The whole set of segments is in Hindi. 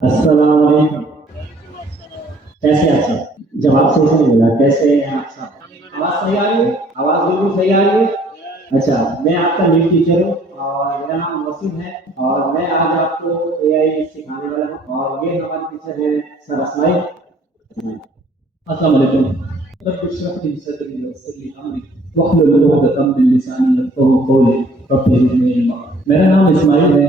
अस्सलाम वालेकुम। कैसे हैं आप सब? जवाब सही से नहीं मिला। कैसे हैं आप सब? आवाज सही आ रही है? आवाज बिल्कुल सही आ रही है। अच्छा, मैं आपका न्यू टीचर हूँ और मेरा नाम वसीम है और मैं आज आपको एआई सिखाने वाला हूँ और ये हमारे टीचर है सर अस्माइल। अस्सलाम वालेकुम। रब इश्रह ली सदरी वयस्सिर ली अमरी वहलुल उक़दतम मिन लिसानी यफ़क़हू क़ौली रब्बि ज़िदनी इल्मा। मेरा नाम इस्माइल है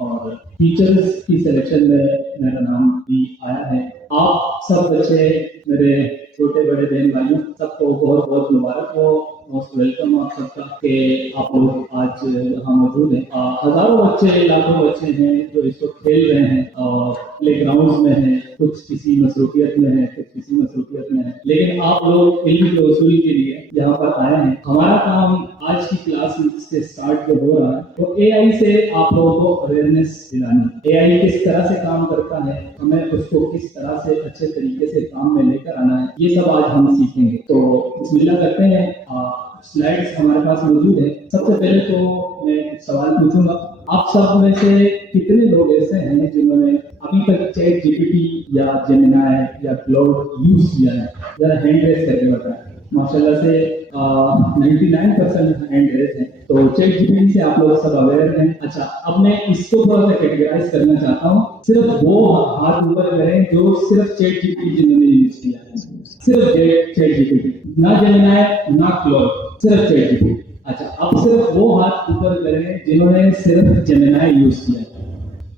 और टीचर्स की सिलेक्शन में मेरा नाम भी आया है। आप सब बच्चे, मेरे छोटे बड़े बहन भाइयों, सबको बहुत बहुत मुबारक हो। मोस्ट वेलकम आप सबका कि आप लोग आज यहाँ मौजूद हैं। हजारों बच्चे, लाखों बच्चे हैं जो इस वक्त खेल रहे हैं और प्ले ग्राउंड में हैं, कुछ किसी मसरूफियत में है, कुछ किसी मसरूफियत में है, लेकिन आप लोग इल्म के वसूल के लिए यहाँ पर आए हैं। हमारा काम आज की क्लास से स्टार्ट जो हो रहा है तो एआई से आप लोगों को अवेयरनेस दिलानी। एआई किस तरह से काम करता है, हमें उसको किस तरह से अच्छे तरीके से काम में लेकर आना है, ये सब आज हम सीखेंगे। तो बिस्मिल्लाह करते हैं। स्लाइड्स हमारे पास मौजूद है। सबसे पहले तो मैं एक सवाल पूछूंगा, आप सब में से कितने लोग ऐसे हैं जिन्होंने अभी तक चैट जीपीटी या जेमिनाई या क्लाउड यूज किया है? जरा हैंड रेज करके बताएं। माशाल्लाह से 99% हैंड रेज है। तो चैट जीपीटी से आप लोग सब अवेयर हैं। अच्छा, अब मैं इसको थोड़ा सा कैटेगराइज करना चाहता हूँ। सिर्फ वो हाथ ऊपर करें जो सिर्फ चैट जीपीटी जिन्होंने यूज किया है। सिर्फ चैट जीपीटी, ना जेमिनाई ना क्लाउड, सिर्फ चैट जीपीटी। अच्छा, अब सिर्फ वो हाथ ऊपर करें जिन्होंने सिर्फ जेमिनाई यूज किया है।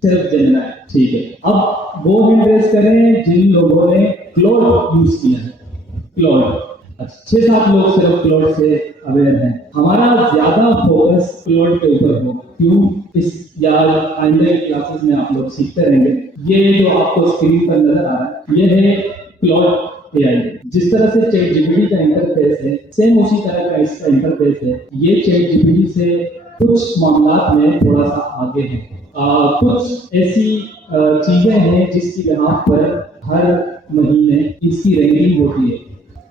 सिर्फ जेमिनाई, ठीक है। अब वो हैंड रेज करें जिन लोगों ने क्लाउड यूज किया है। क्लाउड, 6-7 लोग सिर्फ क्लाउड से अवेयर हैं। हमारा ज्यादा फोकस क्लाउड के ऊपर होगा। क्यों? इस या आइंदा क्लासेस में आप लोग सीखते रहेंगे। ये जो आपको स्क्रीन पर नजर आ रहा है ये है क्लाउड एआई। जिस तरह से चैट जीपीटी का इंटरफेस है, सेम उसी तरह का इसका इंटरफेस है। ये चैट जीपीटी से कुछ मामलात में थोड़ा सा आगे है। कुछ ऐसी चीजें हैं जिसकी बिना पर हर महीने इसकी रैंकिंग होती है।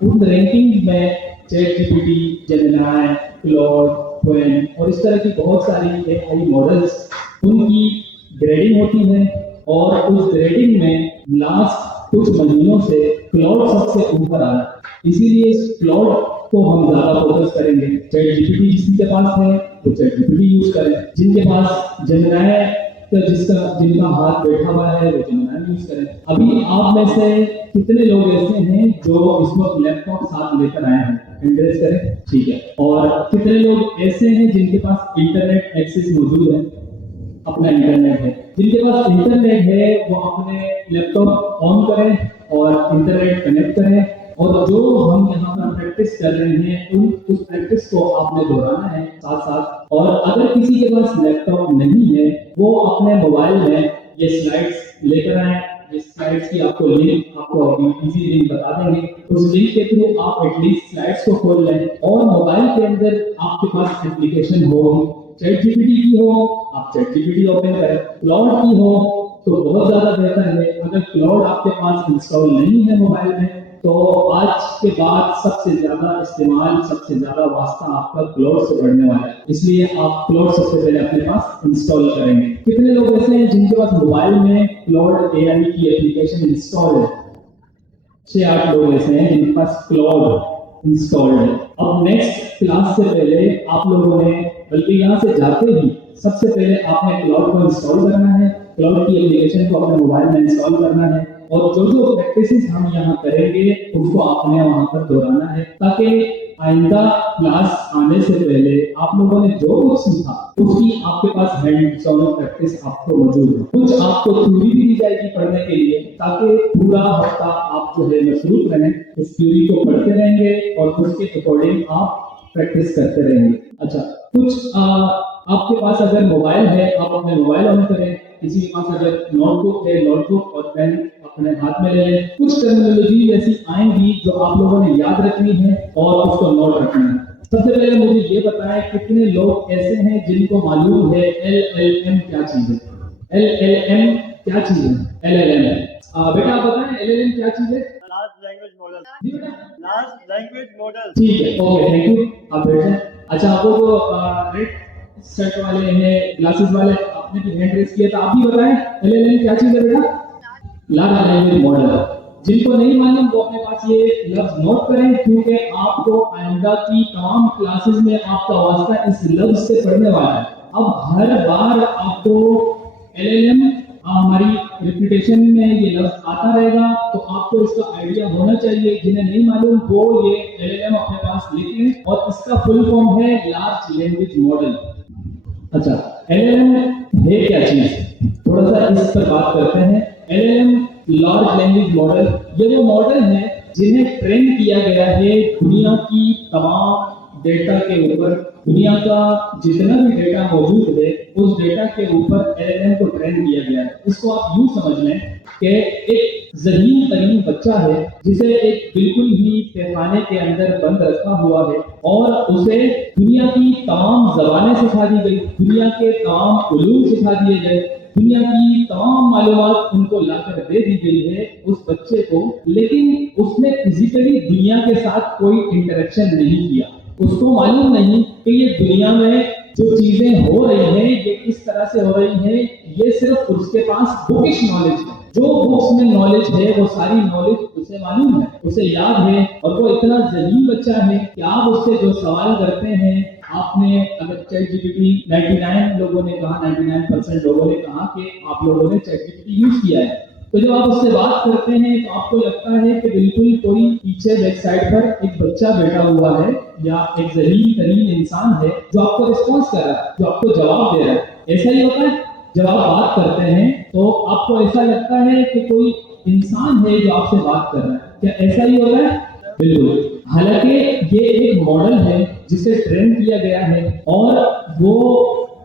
उन रैंकिंग में चैट जीपीटी, जेमिनाई, क्लाउड, क्वेन और इस तरह की बहुत सारी एआई मॉडल्स, उनकी ग्रेडिंग होती है और उस ग्रेडिंग में लास्ट कुछ महीनों से क्लाउड सबसे ऊपर आ रहा है। इसीलिए क्लाउड को हम ज्यादा फोकस करेंगे। चैट जीपीटी जिसके पास है तो चैट जीपीटी यूज करें, जिनके पास जेमिनाई तो जिनका हाथ बैठा हुआ है वो जेमिनाई यूज करें। अभी आप में से कितने लोग ऐसे हैं जो इस वक्त लैपटॉप साथ लेकर आए हैं? एंट्रेस करें, ठीक है। और कितने लोग ऐसे हैं जिनके पास इंटरनेट एक्सेस मौजूद है? अपना इंटरनेट है। जिनके पास इंटरनेट है वो अपने लैपटॉप ऑन करें और इंटरनेट कनेक्ट करें। और जो हम यहाँ पर प्रैक्टिस कर रहे हैं उस प्रैक्टिस को आपने दोहराना है साथ साथ। और अगर किसी के पास लैपटॉप नहीं है वो अपने मोबाइल में ये स्लाइड्स लेकर आए। इस स्लाइड्स की आपको लिंक, आपको इजी लिंक बता देंगे। उस लिंक के थ्रू आप एटलीस्ट स्लाइड्स को खोल लें और मोबाइल के अंदर आपके पास एप्लीकेशन हो, चैट जीपीटी की हो, आप चैट जीपीटी ओपन करें। क्लाउड की हो तो बहुत ज्यादा बेहतर है। अगर क्लाउड आपके पास इंस्टॉल नहीं है मोबाइल में तो आज के बाद सबसे ज्यादा इस्तेमाल, सबसे ज्यादा वास्ता आपका क्लाउड से बढ़ने वाला है। इसलिए आप क्लाउड सबसे पहले अपने पास इंस्टॉल करेंगे। कितने लोग ऐसे हैं जिनके पास मोबाइल में क्लाउड एआई की एप्लीकेशन इंस्टॉल है? 6-8 लोग ऐसे हैं जिनके पास क्लाउड इंस्टॉल्ड है। अब नेक्स्ट क्लास से पहले आप लोगों ने, बल्कि यहाँ से जाते ही सबसे पहले आपने क्लाउड को इंस्टॉल करना है, क्लाउड की एप्लीकेशन को अपने मोबाइल में इंस्टॉल करना है और जो जो प्रैक्टिसेस हम यहाँ करेंगे उसको आपने वहां पर दोहराना है ताकि आइंदा क्लास आने से पहले आप लोगों ने जो कुछ सीखा उसकी आपके पास हैंड्स ऑन प्रैक्टिस आपको मौजूद हो। कुछ आपको थ्योरी भी दी जाएगी पढ़ने के लिए ताकि पूरा हफ्ता आप जो है मसरूफ रहें, उस थ्योरी को पढ़ते रहेंगे और उसके अकॉर्डिंग आप प्रैक्टिस करते रहेंगे। अच्छा, कुछ आपके पास अगर मोबाइल है आप अपने मोबाइल ऑन करें। किसी के पास अगर नोटबुक है, नोटबुक और पेन अपने हाथ में ले लें। कुछ टर्मिनोलॉजी ऐसी आएंगी जो आप लोगों ने याद रखनी है और उसको नोट रखना है। सबसे पहले मुझे ये बताएं कितने लोग ऐसे हैं जिनको मालूम है LLM क्या चीज है? LLM क्या चीज है? LLM बेटा आप बताएं LLM क्या चीज है? Large language model. जी बेटा, लार्ज लैंग्वेज मॉडल। ठीक है, ओके, थैंक यू। आप बैठ जाएं। अच्छा, आपको जो रेड शर्ट वाले हैं, ग्लासेस वाले, आपने भी हैंड रेस किया था, आप भी बताएं LLM क्या चीज है बेटा? Large language model. जिनको नहीं मालूम वो अपने पास ये लफ्ज नोट करें, क्योंकि आपको आइंदा की तमाम क्लासेस में आपका वास्ता इस लफ्ज से पढ़ने वाला है। अब हर बार आपको एलएलएम हमारी रिपीटेशन में ये लफ्ज आता रहेगा, तो आपको इसका आइडिया होना चाहिए। जिन्हें नहीं मालूम वो ये एलएलएम अपने पास लिखें, और इसका फुल फॉर्म है लार्ज लैंग्वेज मॉडल। अच्छा, एलएलएम है क्या चीज, थोड़ा सा इस पर बात करते हैं। एलएलएम लार्ज लैंग्वेज मॉडल, ये वो मॉडल है जिन्हें ट्रेन किया गया है दुनिया की तमाम डेटा के ऊपर। दुनिया का जितना भी डेटा मौजूद है उस डेटा के ऊपर एलएलएम को ट्रेन किया गया है। इसको आप यूं समझ लें कि एक ज़हीन तरीन बच्चा है जिसे एक बिल्कुल ही तहखाने के अंदर बंद रखा हुआ है, और उसे दुनिया की तमाम ज़बानें सिखा दी गई, दुनिया के तमाम उलूम सिखा दिए गए, दुनिया की तमाम मालूमात उनको लाकर दे दी गई है उस बच्चे को। लेकिन उसने फिजिकली दुनिया के साथ कोई इंटरेक्शन नहीं किया। उसको मालूम नहीं कि ये दुनिया में जो चीजें हो रही हैं ये किस तरह से हो रही हैं। ये सिर्फ उसके पास बुकिश नॉलेज है, जो बुक्स में नॉलेज है वो सारी नॉलेज उसे मालूम है, उसे याद है। और वो इतना ज़हीन बच्चा है कि आप उससे जो सवाल करते हैं, आपने अगर चैट जीपीटी 99 लोगों ने कहा, 99% लोगों ने कहा कि आप लोगों ने चैट जीपीटी यूज किया है, तो जब आप उससे बात करते हैं तो आपको लगता है कि बिल्कुल कोई पीछे बैक साइड पर एक बच्चा बैठा हुआ है या एक ज़हीन तरीन इंसान है जो आपको रिस्पॉन्स कर रहा है, जो आपको जवाब दे रहा है। ऐसा ही होता है जब आप बात करते हैं तो आपको ऐसा लगता है कि कोई इंसान है जो आपसे बात कर रहा है। क्या ऐसा ही होता है? बिल्कुल। हालांकि ये एक मॉडल है जिसे ट्रेन किया गया है और वो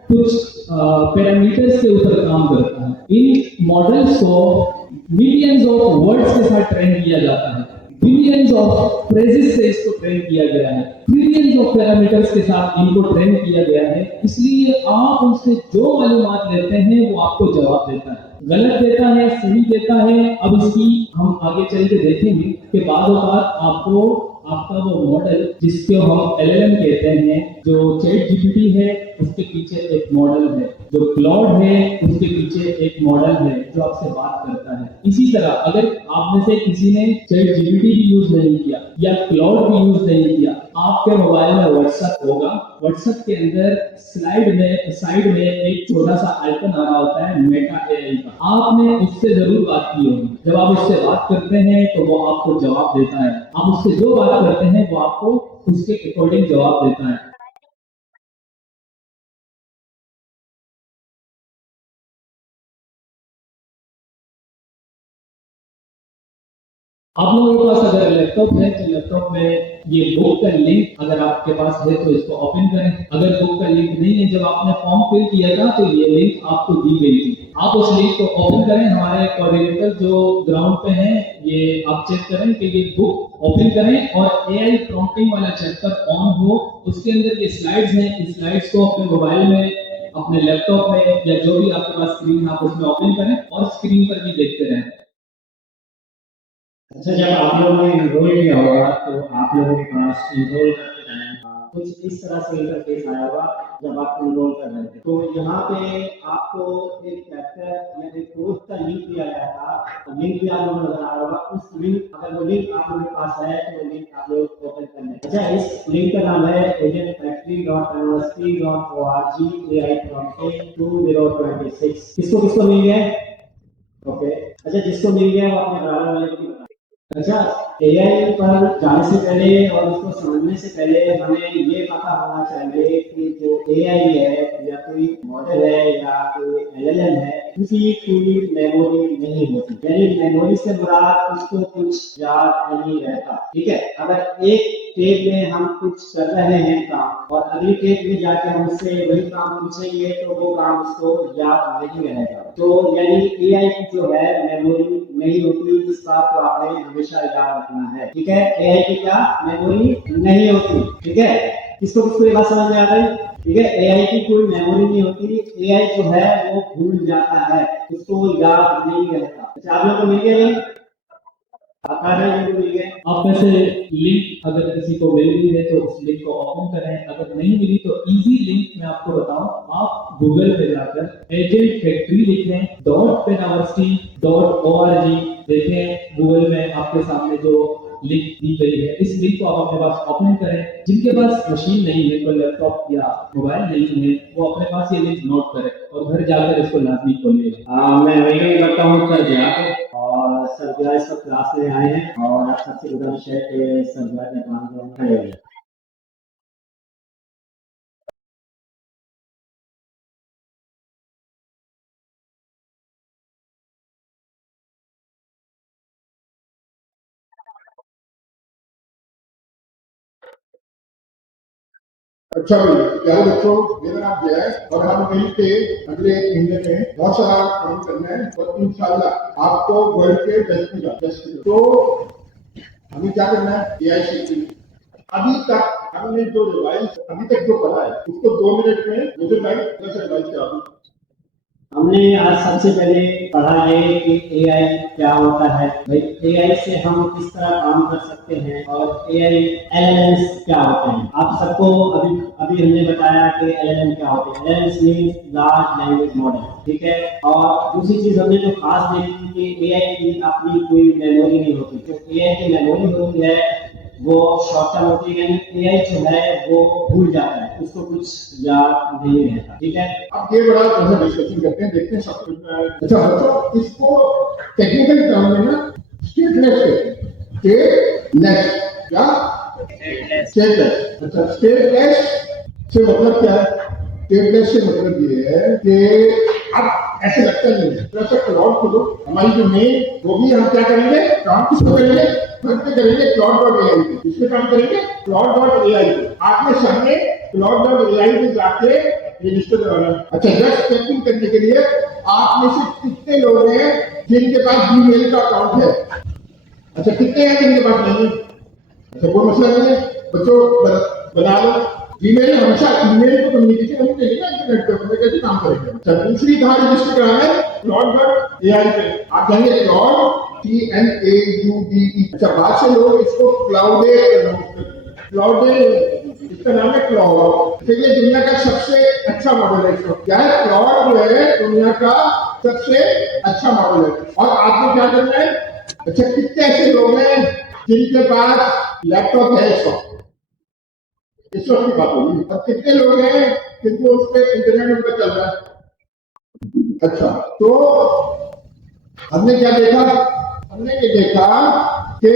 कुछ पैरामीटर्स के ऊपर काम करता है। इन मॉडल्स को मिलियंस ऑफ वर्ड्स के साथ ट्रेन किया जाता है, बिलियंस ऑफ फ्रेजेस से इसको ट्रेन किया गया है, ट्रिलियंस ऑफ पैरामीटर्स के साथ इनको ट्रेन किया गया है। इसलिए आप उनसे जो मालूमात लेते हैं वो आपको जवाब देता है, गलत देता है, सही देता है। अब इसकी हम आगे चल के देखेंगे कि बाद आपको आपका वो मॉडल जिसको हम एलएलएम कहते हैं, जो चैट जीपीटी है उसके पीछे एक मॉडल है, जो क्लाउड है उसके पीछे एक मॉडल है जो आपसे बात करता है। इसी तरह अगर आप में से किसी ने चैट जीपीटी भी यूज नहीं किया या क्लाउड भी यूज नहीं किया, आपके मोबाइल में व्हाट्सएप होगा। व्हाट्सएप के अंदर साइड में एक छोटा सा आइकन आ रहा होता है मेटा एआई का, आपने उससे जरूर बात की होगी। जब आप उससे बात करते हैं तो वो आपको जवाब देता है, आप उससे जो बात करते हैं वो आपको उसके अकॉर्डिंग जवाब देता है। आप लोगों के पास अगर लैपटॉप है तो लैपटॉप में ये बुक का लिंक अगर आपके पास है तो इसको ओपन करें। अगर बुक का लिंक नहीं है, जब आपने फॉर्म फिल किया था तो ये लिंक आपको दी गई थी, आप उस लिंक को ओपन करें। हमारे कोऑर्डिनेटर जो ग्राउंड पे हैं ये आप चेक करें कि ये बुक ओपन करें और एआई प्रॉम्प्टिंग वाला चैप्टर ऑन हो। उसके अंदर ये स्लाइड्स हैं, इस स्लाइड्स को अपने मोबाइल में, अपने लैपटॉप में या जो भी आपके पास स्क्रीन है आप उसमें ओपन करें और स्क्रीन पर भी देखते रहें। अच्छा, जब आप लोगों ने इनरोल किया होगा तो आप लोगों के पास इनरोल करते टाइम कुछ इस तरह से इंटरफेस आया होगा जब आप इनरोल कर रहे थे। तो यहाँ पे आपको एक चैप्टर या एक कोर्स का लिंक दिया गया था, लिंक भी आप लोगों को नजर आ रहा होगा। उस लिंक, अगर वो लिंक आप लोगों के पास है तो वो लिंक आप लोग ओपन कर लें। अच्छा, इस लिंक का नाम है agentfactory.university.org AI prompting 2026। किसको किसको मिल गया? ओके। अच्छा, जिसको मिल गया वो अपने बराबर वाले को। अच्छा, एआई पर जाने से पहले और उसको समझने से पहले हमें ये पता होना चाहिए कि जो एआई है या कोई मॉडल है या कोई एलएलएम है, उसकी कोई मेमोरी नहीं होती। यानी मेमोरी से मुराद उसको कुछ याद नहीं रहता। ठीक है, अगर एक टेप में हम कुछ कर रहे हैं काम और अगली टेप में जाके हम उससे वही काम पूछेंगे तो वो काम उसको याद नहीं रहेगा। तो यानी एआई की जो है मेमोरी नहीं होती, इस बात को आपने हमेशा याद रखना है। ठीक है, एआई की क्या मेमोरी नहीं होती। ठीक है, किसको किसको ये बात समझ में आ रही? ठीक है, एआई की कोई मेमोरी नहीं होती। एआई जो है वो भूल जाता है, उसको याद नहीं रहता। अच्छा, आप लोगों को मिल गया? आता है ये मिल गया। आप में से लिंक अगर किसी को मिल गई है तो उस लिंक को ओपन करें, अगर नहीं मिली तो इजी लिंक मैं आपको बताऊं, आप गूगल पे जाकर एजेंट फैक्ट्री लिखें .penavasti.org देखें, गूगल में आपके सामने जो लिंक दी गई है, इस लिंक को आप अपने पास ओपन करें। जिनके पास मशीन नहीं है, कोई लैपटॉप या मोबाइल नहीं है, वो अपने पास ये लिंक नोट करें और घर जाकर इसको लाजमी खोलिए। मैं वही करता हूँ सर जया को, और सर जया इस वक्त क्लास में आए हैं और आप सबसे गुजारिश है कि सर जया के काम को खड़े हो जाए। अच्छा भाई, प्यारे बच्चों, मेरा नाम जय है और हम मिल के अगले एक महीने में बहुत सारा काम करना है और इंशाल्लाह आपको वर्ल्ड के बेस्ट तो हमें क्या करना है, एआई सीखनी। अभी तक हमने जो रिवाइज अभी तक जो पढ़ा है उसको 2 मिनट में मुझे मैं प्लस रिवाइज करा दूं। हमने आज सबसे पहले पढ़ा है कि एआई क्या होता है, भाई एआई से हम किस तरह काम कर सकते हैं और एआई एलएलएम्स क्या होते हैं। आप सबको अभी हमने बताया कि एलएलएम क्या होते हैं। LLMs means large language model, ठीक है। और दूसरी चीज हमने जो खास देखी कि एआई की अपनी कोई मेमोरी नहीं होती, जो एआई की मेमोरी होती है वो शॉर्ट टर्म होती है, यानी एआई जो है वो भूल जाता है, उसको कुछ याद नहीं रहता, ठीक है। अब ये बड़ा जो है डिस्कशन करते हैं, देखते हैं सब कुछ। अच्छा बच्चों, इसको टेक्निकल टर्म में ना स्टेटलेस क्या स्टेटलेस। अच्छा, स्टेटलेस से मतलब क्या है? स्टेटलेस से मतलब ये है कि अब ऐसे लगता नहीं है, जैसे क्लाउड खोलो, हमारी जो मेन वो भी हम क्या करेंगे, काम किसको करेंगे, करेंगे क्लाउड.ai पे। किसके काम करेंगे? क्लाउड.ai पे। आपने सामने क्लाउड.ai पे जाके रजिस्टर करवाना है। अच्छा, जस्ट चेकिंग करने के लिए आप में से कितने लोग हैं जिनके पास जीमेल का अकाउंट है? अच्छा, कितने हैं जिनके पास नहीं है? अच्छा, कोई मसला नहीं है बच्चों, बना लो। जीमेल हमेशा ईमेल को कम्युनिकेशन होनी चाहिए ना इंटरनेट पे, हमें कैसे काम करेंगे। अच्छा, दूसरी कहाँ रजिस्टर कराना है? क्लाउड.ai पे। आप जाएंगे क्लाउड CNAUDE। अच्छा, बात से लोग इसको क्लाउडे इसका नाम है क्लाउड। ये दुनिया का सबसे अच्छा मॉडल है। इसको क्या है? क्लाउड जो है दुनिया का सबसे अच्छा मॉडल है। और आपको क्या करना है? अच्छा, कितने ऐसे लोग हैं जिनके पास लैपटॉप है इस वक्त की बात होगी, और कितने लोग हैं जिनको उस पर इंटरनेट उनका चल रहा है? अच्छा, तो हमने क्या देखा? हमने ये देखा कि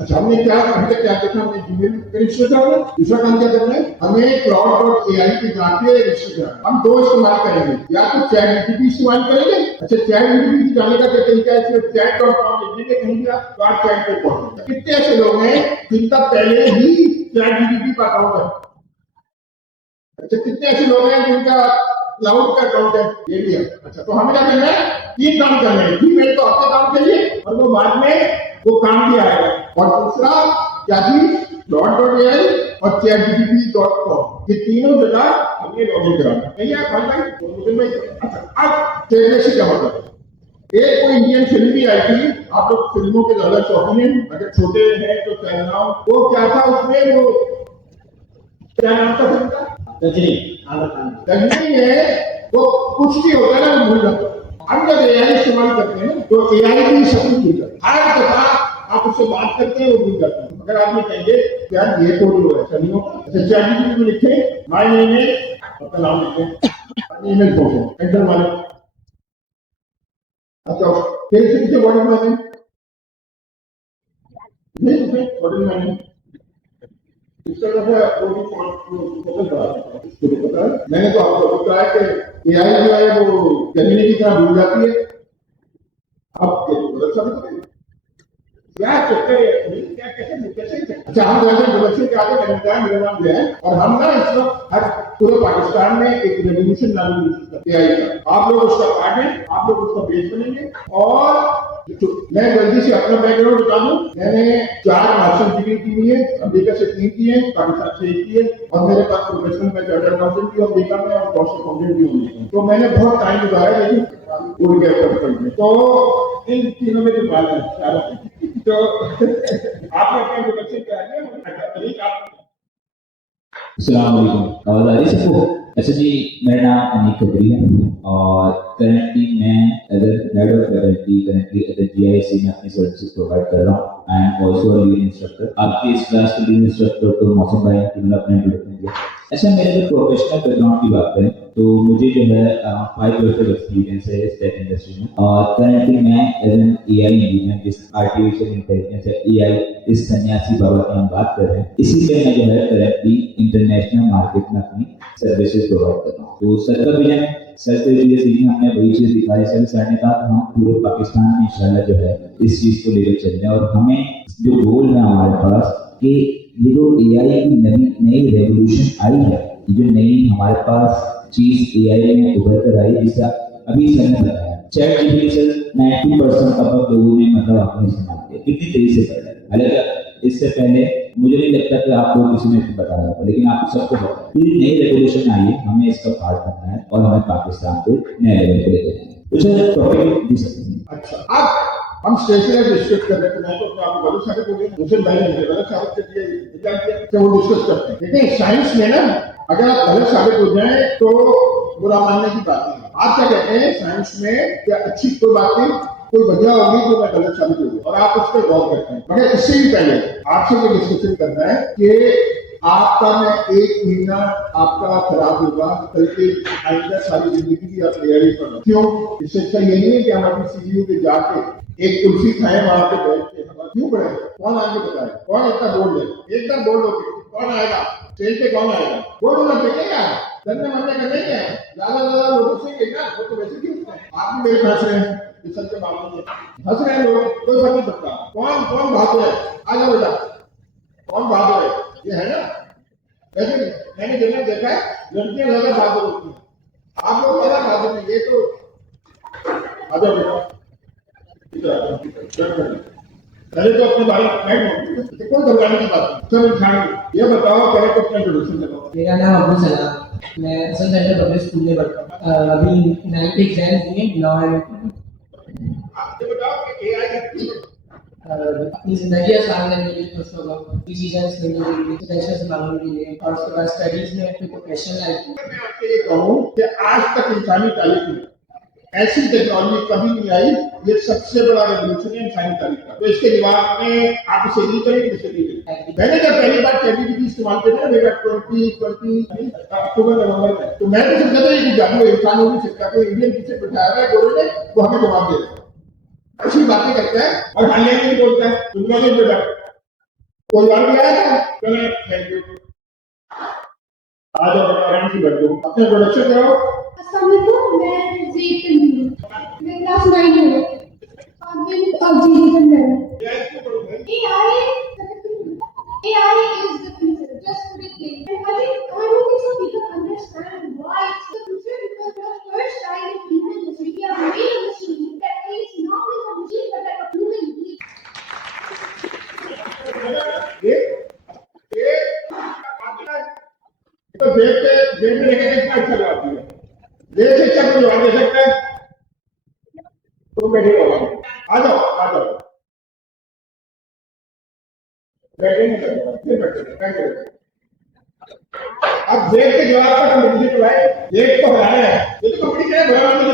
अच्छा, हमने क्या देखा? हमने जीमेल रजिस्टर करना। दूसरा काम क्या करना है? हमें क्लाउड.ai पे जाके रजिस्टर करना। हम 2 इस्तेमाल करेंगे, या तो ChatGPT इस्तेमाल करेंगे। अच्छा, ChatGPT जाने का क्या तरीका है? सिर्फ chat.com लिख देंगे कहीं भी, आप चैट पे पहुंचेंगे। कितने ऐसे लोग हैं जिनका पहले ही ChatGPT का अकाउंट है? अच्छा, कितने ऐसे लोग हैं जिनका क्लाउड का अकाउंट है? ये भी है। अच्छा, तो हमें क्या करना है? 3 काम करना है। जीमेल तो आपके काम के लिए, और वो बाद में वो काम भी आएगा। और दूसरा क्या चीज? क्लाउड.ai और ChatGPT.com, ये तीनों जगह हमने लॉगिन कराना है। भाई। अच्छा, अब स्टेटलेस क्या होता है? एक कोई इंडियन फिल्म भी आई थी, आप लोग फिल्मों के ज्यादा शौकीन हैं, अगर छोटे हैं तो कहना, वो क्या था उसमें, वो क्या नाम था फिल्म का? गजनी है। वो कुछ भी होता है ना, वो भूल जाता है। हम जब एआई इस्तेमाल करते हैं तो एआई भी सब कुछ भूल जाता है। हर दफा आप उससे बात करते हैं वो भूल जाता है। अगर आप ये कहेंगे यार ये कोड लो, ऐसा नहीं होगा। अच्छा, ChatGPT में लिखे माय नेम इज, अपना नाम लिखे, ईमेल पहुंचे, एंटर मारे। अच्छा, फिर इसे पीछे व्हाट इज माय नेम, नहीं व्हाट इज माय नेम, इस तरह से वो भी पता है। मैंने तो आपको बताया कि एआई जो है वो जमीनी की तरह भूल जाती है। अब बदल सकते हैं क्या चक्कर है? क्या कैसे? अच्छा, हम प्रोडक्शन के आगे बनता है, मेरा नाम है, और हम ना इस वक्त हर पूरे पाकिस्तान में एक रेवोल्यूशन लाने की कोशिश करते हैं। आप लोग उसका पार्ट हैं, आप लोग उसका बेस बनेंगे। और मैं जल्दी से अपना बैकग्राउंड बता दूं, मैंने 4 मास्टर डिग्री की हुई है, अमेरिका से 3 की है, पाकिस्तान से 1 की है, और मेरे पास प्रोफेशनल में चार्टर्ड अकाउंटेंट भी अमेरिका में और कॉस्ट अकाउंटेंट भी होंगे। तो मैंने बहुत टाइम लगाया, लेकिन उड़ गया। तो इन तीनों में जो बात है तो आपने अपना इंट्रोडक्शन करा दिया। अस्सलाम वालेकुम। आवाज आ रही है सबको? अच्छा जी, मेरा नाम अनीक खत्री है और करंटली मैं as head of currently as GIC में अपनी सर्विसेज प्रोवाइड कर रहा हूँ। I am also lead instructor. आपकी इस क्लास के लीड इंस्ट्रक्टर तो मौसम भाई हैं, जिन्होंने अपना इंट्रोडक्शन दिया। अच्छा, मेरे जो प्रोफेशनल बैकग्राउंड की बात करें तो मुझे जो है 5 years of एक्सपीरियंस है इस टेक इंडस्ट्री में और करंटली मैं एज एन AI इंजीनियर, जिस आर्टिफिशियल इंटेलिजेंस या AI इस सन्यासी बाबा की हम बात कर रहे हैं, इसी पे मैं जो है करंटली इंटरनेशनल मार्केट में अपनी सर्विसेज प्रोवाइड कर रहा हूँ। तो सर का विजन, सर से जो सीखने हमने वही चीज दिखाई। सर ने कहा कि हम पूरे पाकिस्तान में इंशाल्लाह जो है इस चीज को लेकर चल रहे हैं और हमें जो गोल है हमारे पास कि ये जो AI की नई रेवोल्यूशन आई है, ये जो नई हमारे पास चीज AI में उभर कर आई, जिसका अभी सर ने बताया चैट जीपीटी सर 90% अब लोगों ने मतलब आपने इस्तेमाल किया, कितनी तेजी से कर रहे हैं। हालांकि इससे पहले मुझे नहीं लगता कि आप लोग किसी ने बताया था, लेकिन आप सबको पता है पूरी नई रेवोल्यूशन आई है, हमें इसका पार्ट बनना है और हमें पाकिस्तान को नए लेवल पे लेकर जाना है। तो सर टॉपिक दी सकते हैं। अच्छा, अब हम स्टेशनरी डिस्कस कर रहे थे। मैं तो अपने आप को गलत साबित हो गया, मुझे भाई ने गलत साबित कर दिया, एग्जाम किया तो वो डिस्कस करते हैं। लेकिन साइंस में ना अगर आप गलत साबित हो जाए तो बुरा मानने की बात नहीं। आप क्या कहते हैं साइंस में क्या अच्छी कोई बात नहीं, कोई बढ़िया होगी तो मैं गलत साबित होगी और आप उस पर गौर करते हैं। मगर इससे भी पहले आपसे ये डिस्कशन करना है कि आपका मैं 1 महीना आपका खराब होगा, बल्कि आइंदा सारी जिंदगी की आप तैयारी करो। क्यों? इससे अच्छा ये नहीं है कि हम अपनी सीढ़ियों पे जाके एक कुर्सी खाए वहां पे बैठ के क्यों पड़े। कौन आगे बताए, कौन इतना बोल दे, एकदम बोल दो कौन आएगा स्टेज पे, कौन आएगा बोल दो ना, क्या करने मरने का नहीं है। ज्यादा लोगों से ना वो तो वैसे भी होता है। आप भी मेरे हंस रहे हैं इस सब के मामले में, हंस रहे हैं लोग, कोई फर्क नहीं पड़ता। कौन कौन बहादुर है, आ जाओ बेटा, कौन बहादुर है, ये है ना। वैसे मैंने जगह देखा है लड़कियां ज्यादा बहादुर होती हैं, आप लोग ज्यादा बहादुर नहीं। ये तो आ जाओ बेटा, पहले तो अपने बारे में कोई घबराने की बात नहीं। सर इंसान ये बताओ, पहले तो अपना इंट्रोडक्शन लगाओ। मेरा नाम अबू सलाम, मैं हसन सेंटर पब्लिक स्कूल में पढ़ता हूँ। अभी 9th एग्जाम दिए लॉ एंड आप ये बताओ कि AI का अपनी जिंदगी आसान करने के लिए फर्स्ट ऑफ ऑल डिसीजंस लेने के लिए, टेंशन संभालने के लिए और उसके बाद स्टडीज में अपनी प्रोफेशनल लाइफ में। मैं आपसे ये कहूँ कि आज तक इंसानी तारीख में ऐसी टेक्नोलॉजी कभी नहीं आई, ये सबसे बड़ा रेवोल्यूशन है इंसानी तारीख का। तो इसके दिमाग में आप इसे नहीं करेंगे, इसे नहीं करेंगे। मैंने जब पहली बार ChatGPT इस्तेमाल किया था बेटा 2020 अक्टूबर नवंबर में, तो मैं तो सोचता था ये जादू है, इंसान हो नहीं सकता। कोई इंडियन पीछे बैठाया हुआ है गोरे ने, वो हमें जवाब दे रहा है, ऐसी बातें करता है और हल्ले नहीं बोलता है। दुनिया में बेटा कोई बात नहीं आया था, चलो थैंक यू, आ जाओ आराम से बैठो, अपने प्रोडक्शन कराओ। अस्सलामुअलैकुम, मैं ज़ीद तनवीर, मैं क्लास 9 में हूँ। AI is the future, just put it plain. And I don't think some people understand why it's the future, because for the first time in human history, we have made a machine that thinks not like a machine but like a human being. तो देख में लेके कितना अच्छा जवाब दिया, देख से अच्छा कोई जवाब दे सकता है तो बैठे रहो, आ जाओ आ जाओ, बैठे। अब देख के जवाब का मुझे तो भाई देख तो हराया है, ये तो कंपनी क्या है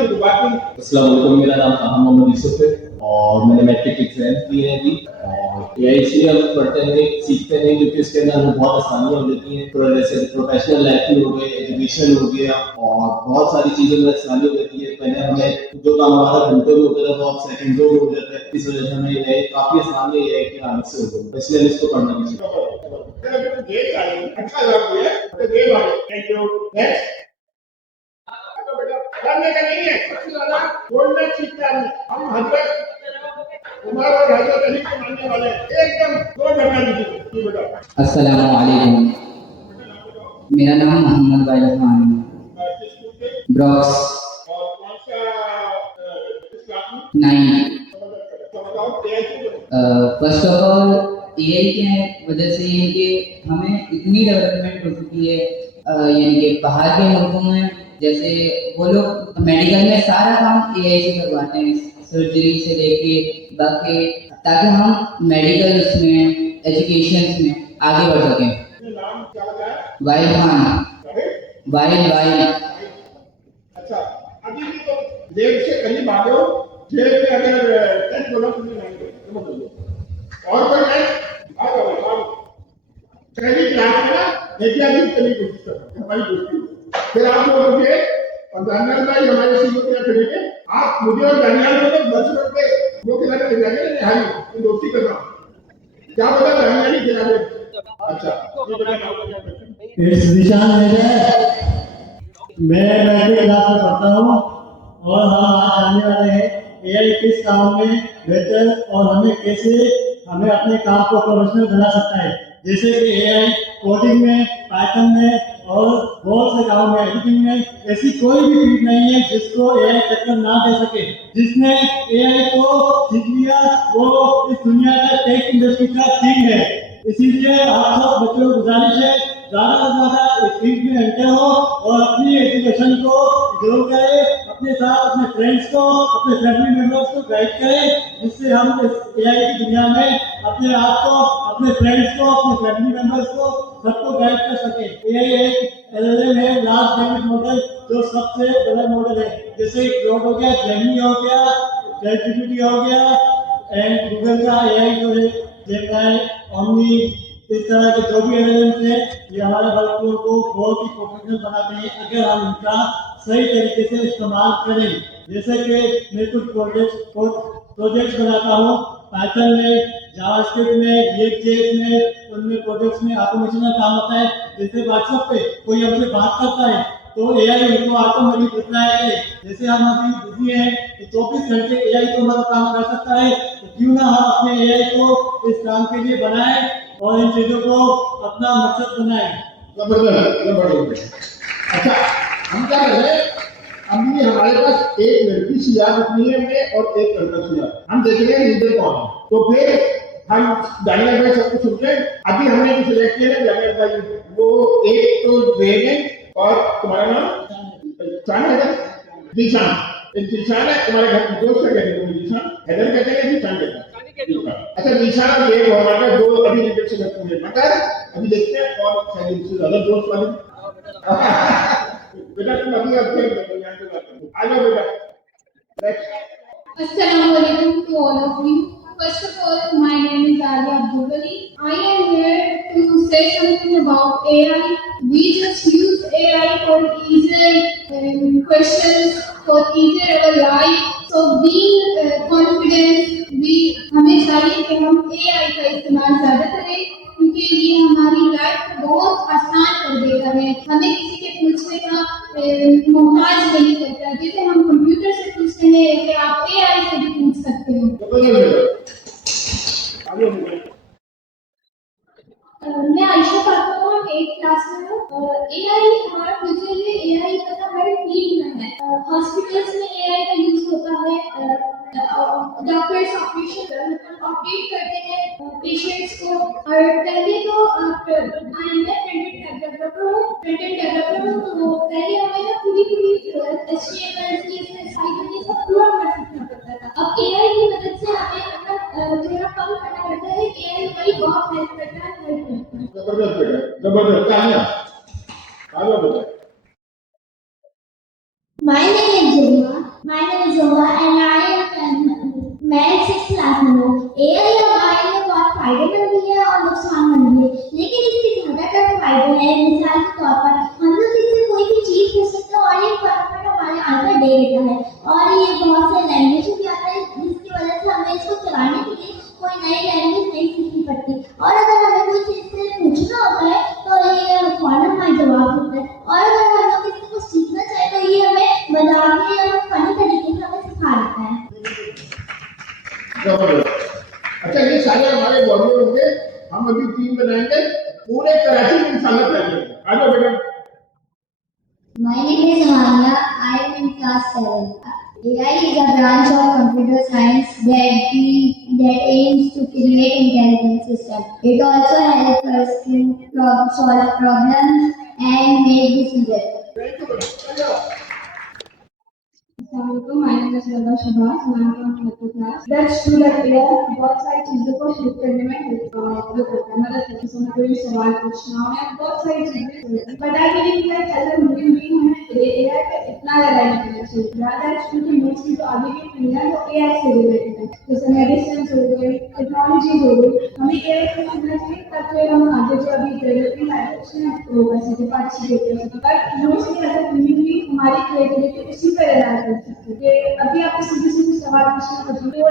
की बात नहीं। अस्सलाम वालेकुम, मेरा नाम अहम मोहम्मद यूसुफ है और मैंने मैट्रिक एग्जाम किए हैं अभी। और AI इसलिए हम पढ़ते हैं सीखते हैं क्योंकि इसके अंदर हमें बहुत आसानियाँ हो जाती हैं, थोड़ा जैसे प्रोफेशनल लाइफ में हो गए, एजुकेशन हो गया और बहुत सारी चीज़ों में आसानी हो जाती है। पहले हमें जो काम हमारा घंटों में होता था वो अब सेकंडों में हो जाता है, इस वजह से हमें AI काफी आसान है, AI की आदत से हो गई, इसलिए हम इसको पढ़ना भी चाहिए। अच्छा जवाब दिया, थैंक यू। नेक्स्ट करने का नहीं है, सबसे ज्यादा बोलना सीखना है। हम हजरत उमर और हजरत अली को मानने वाले एकदम दो डरना नहीं बेटा। अस्सलामु अलैकुम, मेरा नाम मोहम्मद वाइल खान है, ब्रॉक्स और कौन सा 9। फर्स्ट ऑफ ऑल AI के वजह से ये कि हमें इतनी डेवलपमेंट हो चुकी है, यानी कि बाहर के मुल्कों में जैसे वो लोग मेडिकल में सारा काम AI से करवाते हैं, सर्जरी से लेके बाकी ताकि हम मेडिकल उसमें एजुकेशन में आगे बढ़ सकें। ये नाम क्या बताया? वाइल्ड खान, अरे वाइल्ड अच्छा, अभी भी तो जेल से करीब आ गए हो। जेल में अगर टेस्ट बोला तुमने नहीं किया, तो बोलो। और कोई नहीं? आ जाओ। पहली क्लास में ना ऐतिहासिक करने की कोशिश करो, हमारी दोस्ती हो। फिर आप लोग मुझे और दानियाल भाई हमारे सीईओ क्या करेंगे, आप मुझे और दानियाल को 10 मिनट पे वो खिलाने ले जाएंगे ना, हाई तुम दोस्ती करना। क्या पता दानियाल ही खिलाने। अच्छा, ये बता दो। इट्स निशान है। मैं मैट्रिक क्लास में पढ़ता हूँ और हम आज जानने वाले हैं एआई किस काम में बेहतर और हमें अपने काम को प्रोफेशनल बना सकता है। जैसे कि एआई कोडिंग में, पाइथन में और बहुत से कामों में, एडिटिंग में ऐसी कोई भी फील्ड नहीं है जिसको एआई टक्कर ना दे सके। जिसने एआई को सीख लिया वो इस दुनिया का टेक इंडस्ट्री का किंग है। इसीलिए आप सब बच्चों को गुजारिश है ज्यादा से ज्यादा इस फील्ड में एंटर हो और अपनी एजुकेशन को ग्रो करें, अपने साथ अपने फ्रेंड्स को, अपने फैमिली मेंबर्स को गाइड करें, जिससे हम इस एआई की दुनिया में अपने आप को, अपने फ्रेंड्स को, अपने फैमिली मेंबर्स को सबको गाइड कर सके। एआई एक एलएलएम है, लार्ज लैंग्वेज मॉडल, जो सबसे बड़ा मॉडल है। जैसे क्लाउड हो गया, जेमिनी हो गया, चैटजीपीटी हो गया एंड गूगल का एआई जो है जेमिनी, ओमनी, इस तरह के जो भी एलिमेंट्स हैं ये हमारे वर्कफ्लो को बहुत ही प्रोफेशनल बनाते हैं अगर हम इनका सही तरीके से इस्तेमाल करें। जैसे कि मैं कुछ प्रोजेक्ट्स बनाता हूँ पाइथन में, जावास्क्रिप्ट में, रिएक्ट.जेएस में, उनमें प्रोजेक्ट्स में ऑटोमेशन का काम होता है। जैसे व्हाट्सएप पे कोई हमसे बात करता है तो एआई उनको ऑटोमेटिक रिप्लाई करे। जैसे हम अभी बिजी हैं तो 24 घंटे एआई तो हमारा काम कर सकता है, तो क्यों ना हम अपने एआई को इस काम के लिए बनाएं और इन चीजों को अपना मकसद बनाएं। जबरदस्त। अच्छा, हम क्या कर रहे हैं, अभी हमारे पास एक लड़की सीआर रखनी है हमें और एक लड़का सीआर। हम देखेंगे लीडर कौन है, तो फिर हम दानियाल भाई सबको सुनते हैं। अभी हमने जो सिलेक्ट किया है दानियाल भाई, वो एक तो ड्रेगन और तुम्हारा नाम चान है, जीशान। एक जीशान है, तुम्हारे घर की दोस्त है, कहते हैं जीशान, हैदर कहते हैं, जीशान कहते हैं। अच्छा, जीशान और ये हमारे दो अभी लीडर से लगते हैं, मगर अभी देखते हैं कौन शायद इनसे ज्यादा दोस्त वाले। बेटा तुम अभी आ जाओ बेटा। Assalamualaikum to all of you. First of all, my name is Alia Abdulgali. I am here to say something about AI. We just use AI for easier questions, for easier our life. So being confident, हमें चाहिए कि हम AI का इस्तेमाल ज़्यादा करें क्योंकि ये हमारी लाइफ को बहुत आसान कर देता है। हमें किसी के पूछने का मोहताज नहीं करता। जैसे हम कंप्यूटर से पूछते हैं ऐसे आप AI से भी पूछ सकते हो। मैं आयशा पात्र हूँ, 8th क्लास में हूँ। AI हमारा फ्यूचर है, AI पता हर फील्ड में है। हॉस्पिटल्स में AI का यूज होता है। डॉक्टर्स ऑपरेशन अपडेट करते हैं पेशेंट्स को। और पहले तो मैं फ्रंट-एंड डेवलपर हूँ, तो पहले हमें ना पूरी HTML, CSS, Python ये सब पूरा सीखना पड़ता था। अब AI की मदद से हमें अपना थोड़ा कम करना पड़ता है। AI हमारी बहुत हेल्प करता है। जबरदस्त बेटा, जबरदस्त। तालियां आ जाओ बेटा। My name is Zoha and मैं 6th क्लास में हूँ। AI और AI में बहुत फायदेमंद भी है और नुकसानमंद भी है, लेकिन इसके ज्यादातर फायदे हैं। मिसाल के तौर पर हम लोग इससे कोई भी चीज पूछ सकते हैं और ये फटाफट हमारे आंसर दे देता है। और ये बहुत से लैंग्वेज भी आता है जिसकी वजह से हमें इसको चलाने के लिए कोई नई लैंग्वेज नहीं सीखनी पड़ती। और अगर हमें कोई चीज से पूछना होता है तो ये फौरन हमारा जवाब होता है। और अगर हम लोग किसी को सीखना चाहे तो ये हमें मजाक में या फनी तरीके से हमें सिखा देता है। अच्छा, ये सारे हमारे बॉम्बे होंगे, हम अभी टीम बनाएंगे, पूरे कराची में इंशाल्लाह करेंगे। आ जाओ बेटा। My name is Amanya. I am in class 7. AI is a branch of computer science that aims to create intelligent systems. It also helps us to solve problems and make decisions. Assalamualaikum, my name is Radha Shabazz, मैं from 4th class. That's true that AI बहुत सारी चीजों को हेल्प करने में हेल्प करता है, मदद करता है। जैसे कोई सवाल पूछना हो या बहुत सारी चीजें, but I believe that as a human being हमें AI पे इतना ज्यादा नहीं करना चाहिए। रादर क्योंकि मोस्टली तो आगे की पीढ़ियां वो AI से रिलेटेड है, जैसे मेडिसिन हो गई, टेक्नोलॉजी हो गई, हमें AI को सीखना चाहिए ताकि हम आगे जो अभी डेवलपिंग लाइफ है उसमें वो कर सके, पार्टिसिपेट कर सके। But mostly as a human being हमारी क्रिएटिविटी उसी पर रिलाय करती है कि अभी आपको सीधे सीधे सवाल पूछना होता है, वो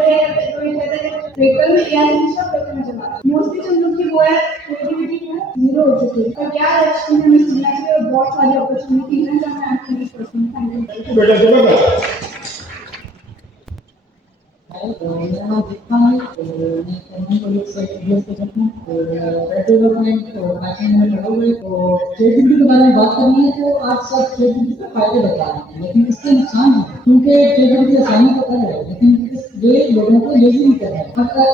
पेपर में AI पूछा, पेपर में जवाब। मोस्टली जो लोग की वो है क्रिएटिविटी जीरो हो चुकी है, तो क्या एक्चुअली हमें सीखना चाहिए और बहुत सारी अपॉर्चुनिटीज हैं जो मैं एक्चुअली करती हूँ। Thank you. बेटा जबरदस्त। मेरा नाम दीपा है और मैं कर्नल कॉलेज से यूएस से करता हूँ और वेब डेवलपमेंट और बैकएंड में लगा हुआ है। तो ChatGPT के बारे में बात करनी है तो आज सब ChatGPT के फायदे बता रहे हैं, लेकिन इसके नुकसान हैं क्योंकि ChatGPT आसानी तो कर रहा है लेकिन ये लोगों को लेजी भी कर रहा है। अगर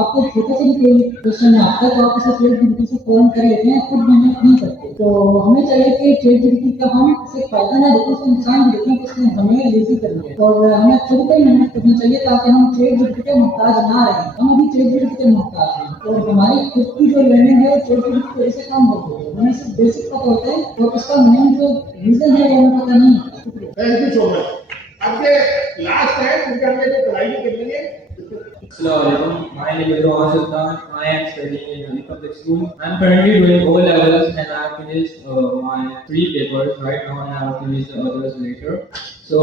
आपको छोटा सा भी कोई क्वेश्चन है आपका तो आप इसे ChatGPT से फॉर्म कर लेते हैं, खुद मेहनत नहीं करते। तो हमें चाहिए कि ChatGPT का हम सिर्फ फायदा ना देखें, उसके नुकसान भी देखें, उसमें हमें लेजी करनी है और हमें खुद पर मेहनत करनी चाहिए ताकि हम ChatGPT के मोहताज ना रहें। हम अभी ChatGPT के मोहताज हैं और हमारी खुद की जो लर्निंग है ChatGPT की वजह से कम हो गई है। हमें सिर्फ बेसिक पता होता है और उसका मेन जो रीजन है वो हमें पता नहीं है। Thank you so much. अब ये लास्ट है क्योंकि हमने जो पढ़ाई भी करनी है। Assalamualaikum. My name is Rohan Sultan. I am studying in Ali Public School. I am currently doing O levels and I have finished my 3 papers right now and I will finish the others later. So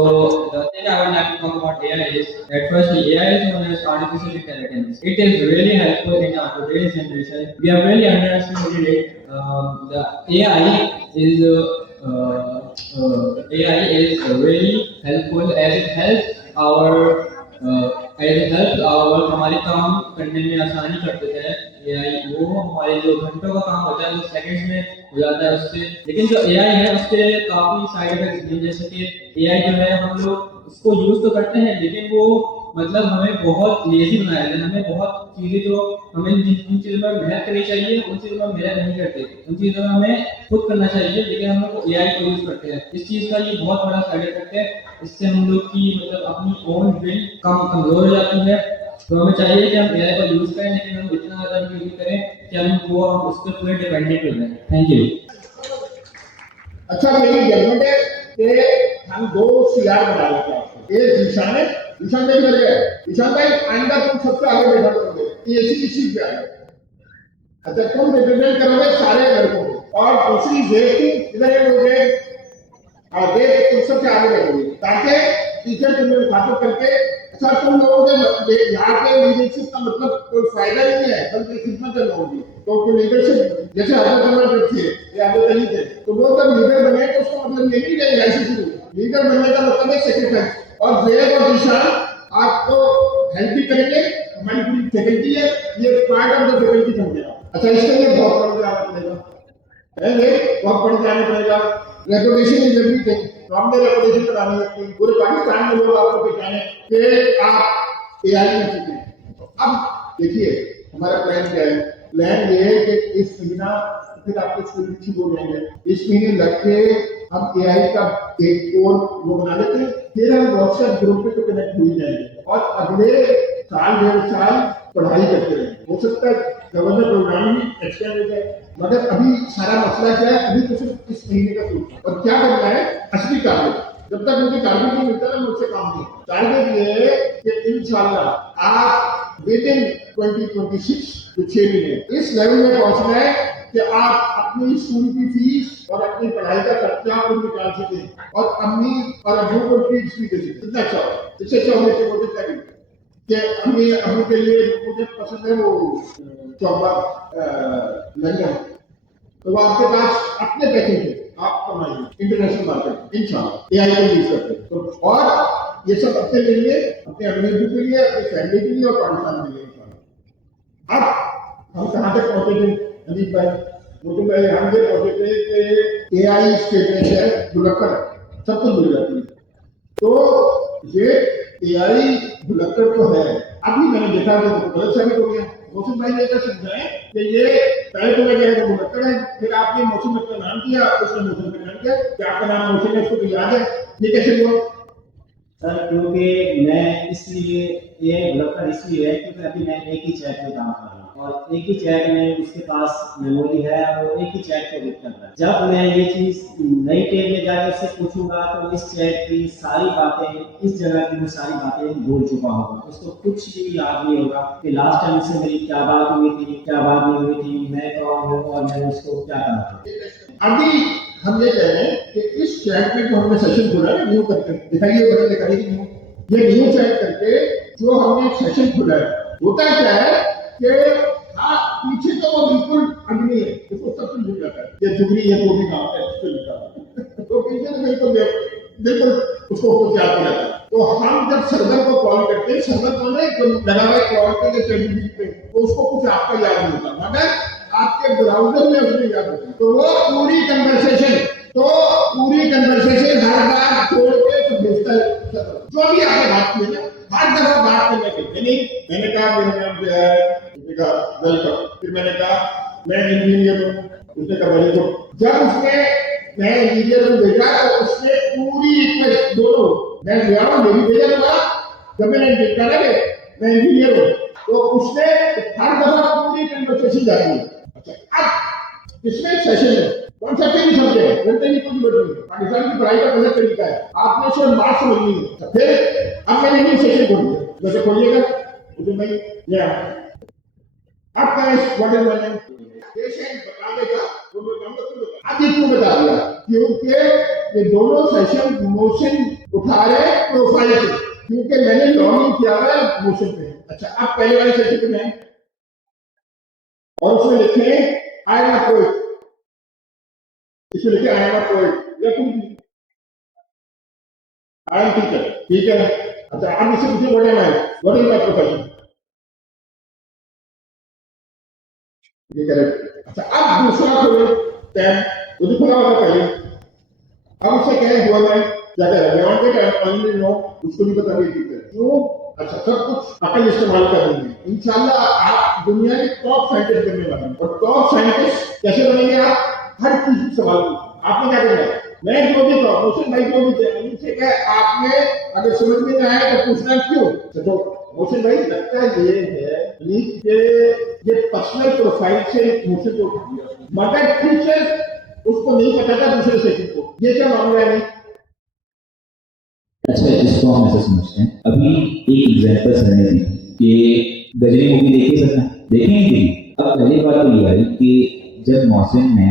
the thing I would like to talk about AI is that firstly AI is known as artificial intelligence. It is really helpful in our today's generation. We have really underestimated it. The AI is really helpful as it helps our हमारे काम करने में आसानी कर देता है। AI वो हमारे जो घंटों का काम होता है वो सेकंड्स में हो जाता है उससे। लेकिन जो AI है उसके काफी साइड इफेक्ट्स हैं, जैसे कि AI जो है हम लोग उसको यूज तो करते हैं लेकिन वो मतलब हमें बहुत लेजी बनाया है। हमें बहुत चीजें जो हमें जिन चीजों में मेहनत करनी चाहिए उन चीजों में मेहनत नहीं करते, उन चीजों में हमें खुद करना चाहिए लेकिन हम लोग AI को यूज करते हैं। इस चीज का ये बहुत बड़ा साइड इफेक्ट है, इससे हम लोग की मतलब अपनी ओन विल कमजोर हो जाती है। तो हमें चाहिए कि हम AI का यूज करें लेकिन हम इतना ज्यादा यूज करें कि हम उस पर पूरे डिपेंडेंट हो जाए। Thank you. अच्छा मेरी जजमेंट है कि हम 2 CR बना लेते हैं आपको। एक जीशान है, जीशान भाई मिल गया, जीशान भाई आइंदा तुम सबसे आगे बैठा करोगे, इसी चीज पे आगे। अच्छा तुम रिप्रेजेंट करोगे सारे लड़कों को और दूसरी देख इधर एक हो गए और देख तुम सबसे आगे बैठोगे ताकि टीचर तुम्हें खातिर करके। अच्छा तुम लोगों के यहाँ पे लीडरशिप का मतलब कोई फायदा नहीं है बल्कि खिदमत है लोगों की। तो लीडरशिप जैसे हजरत उमर थे या हजरत अली थे तो वो जब लीडर बने तो उसका मतलब ये नहीं कि ऐसे शुरू लीडर बनने का मतलब है सेक्रीफाइस। और जैब और दिशा आपको हेल्प भी करेंगे, हमारी पूरी फैकल्टी है, ये पार्ट ऑफ द फैकल्टी समझेगा। अच्छा इसके लिए बहुत पढ़ के आना पड़ेगा, बहुत पढ़ के आना पड़ेगा। रेपुटेशन इज एवरीथिंग, तो हमने रेपुटेशन करानी है। पूरे पाकिस्तान में लोग आपको पहचाने कि आप AI में सीखें। अब देखिए हमारा प्लान क्या है, प्लान ये है कि इस महीना फिर आपके स्कूल की छुट्टी हो जाएंगे, इस महीने लग के हम AI का एक कोर वो बना लेते हैं, फिर हम व्हाट्सएप ग्रुप पे तो कनेक्ट हो जाएंगे और अगले साल 1.5 साल पढ़ाई करते रहेंगे। हो सकता है गवर्नर प्रोग्राम भी एक्सटेंड हो जाए, मगर अभी सारा मसला क्या है, अभी तो सिर्फ इस महीने का सोचना और क्या करना है असली टारगेट। जब तक मुझे टारगेट नहीं मिलता ना मुझसे काम नहीं। टारगेट ये है कि इंशाल्लाह आप विद इन 2026 तो 6 महीने इस लेवल में पहुंचना है कि आप अपनी स्कूल की फीस और अपनी पढ़ाई का खर्चा खुद निकाल सकें और अम्मी और अब्बू को ट्रीट भी दे सकें। कितना अच्छा हो, इससे अच्छा होने से मुझे चाहिए कि अम्मी अब्बू के लिए मुझे पसंद है वो चॉकलेट लंदन, तो वो आपके पास अपने पैसे से आप कमाइए इंटरनेशनल मार्केट इंशाल्लाह AI को यूज करके। तो और ये सब अपने लिए, अपने अमीर के लिए, अपनी फैमिली के लिए और पाकिस्तान के लिए इंशाल्लाह। अब हम कहाँ तक पहुंचे थे अजीब भाई, मुझे भाई हम ये पहुंचे थे कि AI स्टेटमेंट है भुलक्कड़ सब कुछ भूल जाती है। तो ये AI भुलक्कड़ तो है, अभी मैंने देखा तो गलत साबित हो गया। मौसम भाई ने क्या समझाया कि ये पहले तो मैं कह रहा भुलक्कड़ है, फिर आपने मौसम का नाम किया, उसने मौसम का नाम किया कि आपका नाम मौसम है, उसको तो याद है, ये कैसे हुआ? सर क्योंकि मैं इसलिए ये डेवलपर इसलिए है क्योंकि अभी मैं एक ही चैट में काम कर रहा हूँ और एक ही चैट में उसके पास मेमोरी है और वो एक ही चैट को रीड करता है। जब मैं ये चीज नई टेब में जाकर उससे पूछूंगा तो इस चैट की सारी बातें, इस जगह की वो सारी बातें भूल चुका होगा, उसको कुछ भी याद नहीं होगा कि लास्ट टाइम से मेरी क्या बात हुई थी, क्या बात नहीं हुई थी, मैं कौन हूँ और मैं उसको क्या कहा था। अभी हम ये कह रहे हैं कि इस चैट में जो हमने सेशन खोला है न्यू करके दिखाइए, बटन दिखाइए न्यू, ये न्यू चैट करके जो हमने एक सेशन खोला है, होता क्या है कि हाँ पीछे तो वो बिल्कुल अग्नि है, उसको सब कुछ मिल जाता है, ये चुगली ये वो भी काम है उसको लिखा तो पीछे तो बिल्कुल उसको कुछ याद नहीं आता। तो हम जब सर्वर को कॉल करते हैं, सर्वर कौन है जो लगा हुआ है कॉल के चैट पे, तो उसको कुछ आपका याद नहीं होता, मगर आपके ब्राउजर में उसमें याद होता है। तो वो पूरी कन्वर्सेशन हर बार छोड़ के तो भेजता है जो भी आपने बात की ना, हर दफा बात करने के लिए मैंने कहा मेरा नाम जो है, उसने कहा वेलकम, फिर मैंने कहा मैं इंजीनियर हूँ, उसने कहा वेलकम। जब उसने मैं इंजीनियर हूँ भेजा तो उसने पूरी रिक्वेस्ट दोनों मैं गया हूँ मेरी भेजा हुआ, जब मैंने देखा ना मैं इंजीनियर हूँ तो उसने हर दफा पूरी कन्वर्सेशन जाती है। अच्छा अब इसमें सेशन है कौन सा नहीं समझे घंटे की कुछ जरूरत नहीं, पाकिस्तान की पढ़ाई का गलत तरीका है, आपने सिर्फ बात समझनी है। फिर अब मैंने नहीं सेशन खोल दिया, जैसे खोलिएगा मुझे मैं ये आपका what is my name patient बता देगा तो मैं काम कर दूंगा। अब ये क्यों बता दिया क्योंकि ये दोनों सेशन मोशन उठा रहे प्रोफाइल से, क्योंकि मैंने लॉग इन किया हुआ है मोशन पे। अच्छा अब पहले वाले सेशन पे जाएं और उसमें लिखे आई एम अ पोएट, इसमें लिखे आई एम अ पोएट या कुछ आई एम टीचर, ठीक है। अच्छा आप इससे पूछे what am I, what is my profession, ये करेक्ट। अच्छा अब दूसरा खोले टैब, वो खुला होगा पहले, अब उससे कहें हुआ मैं क्या कह रहा है beyond it I only know, उसको नहीं पता नहीं टीचर क्यों। अच्छा सब कुछ अकल इस्तेमाल करेंगे इंशाल्लाह, आप दुनिया के टॉप साइंटिस्ट बनने वाले हैं। और टॉप साइंटिस्ट कैसे बनेंगे, आप हर चीज की सवाल पूछें। आपने क्या करना है, मैं जो भी कहूँ मोशन भाई जो भी कहे आपने अगर समझ में नहीं आया तो पूछना क्यों। तो मोशन भाई लगता है ये पर्सनल प्रोफाइल से मोशन को उठा दिया, मगर टीचर उसको नहीं पता था दूसरे सेकंड को, ये क्या मामला है। अच्छा इसको हम ऐसे समझते हैं, अभी एक एग्जांपल सर ने दी कि गजनी मूवी देखी सकना देखेंगे। अब पहली बात तो ये आई कि जब मोहसिन ने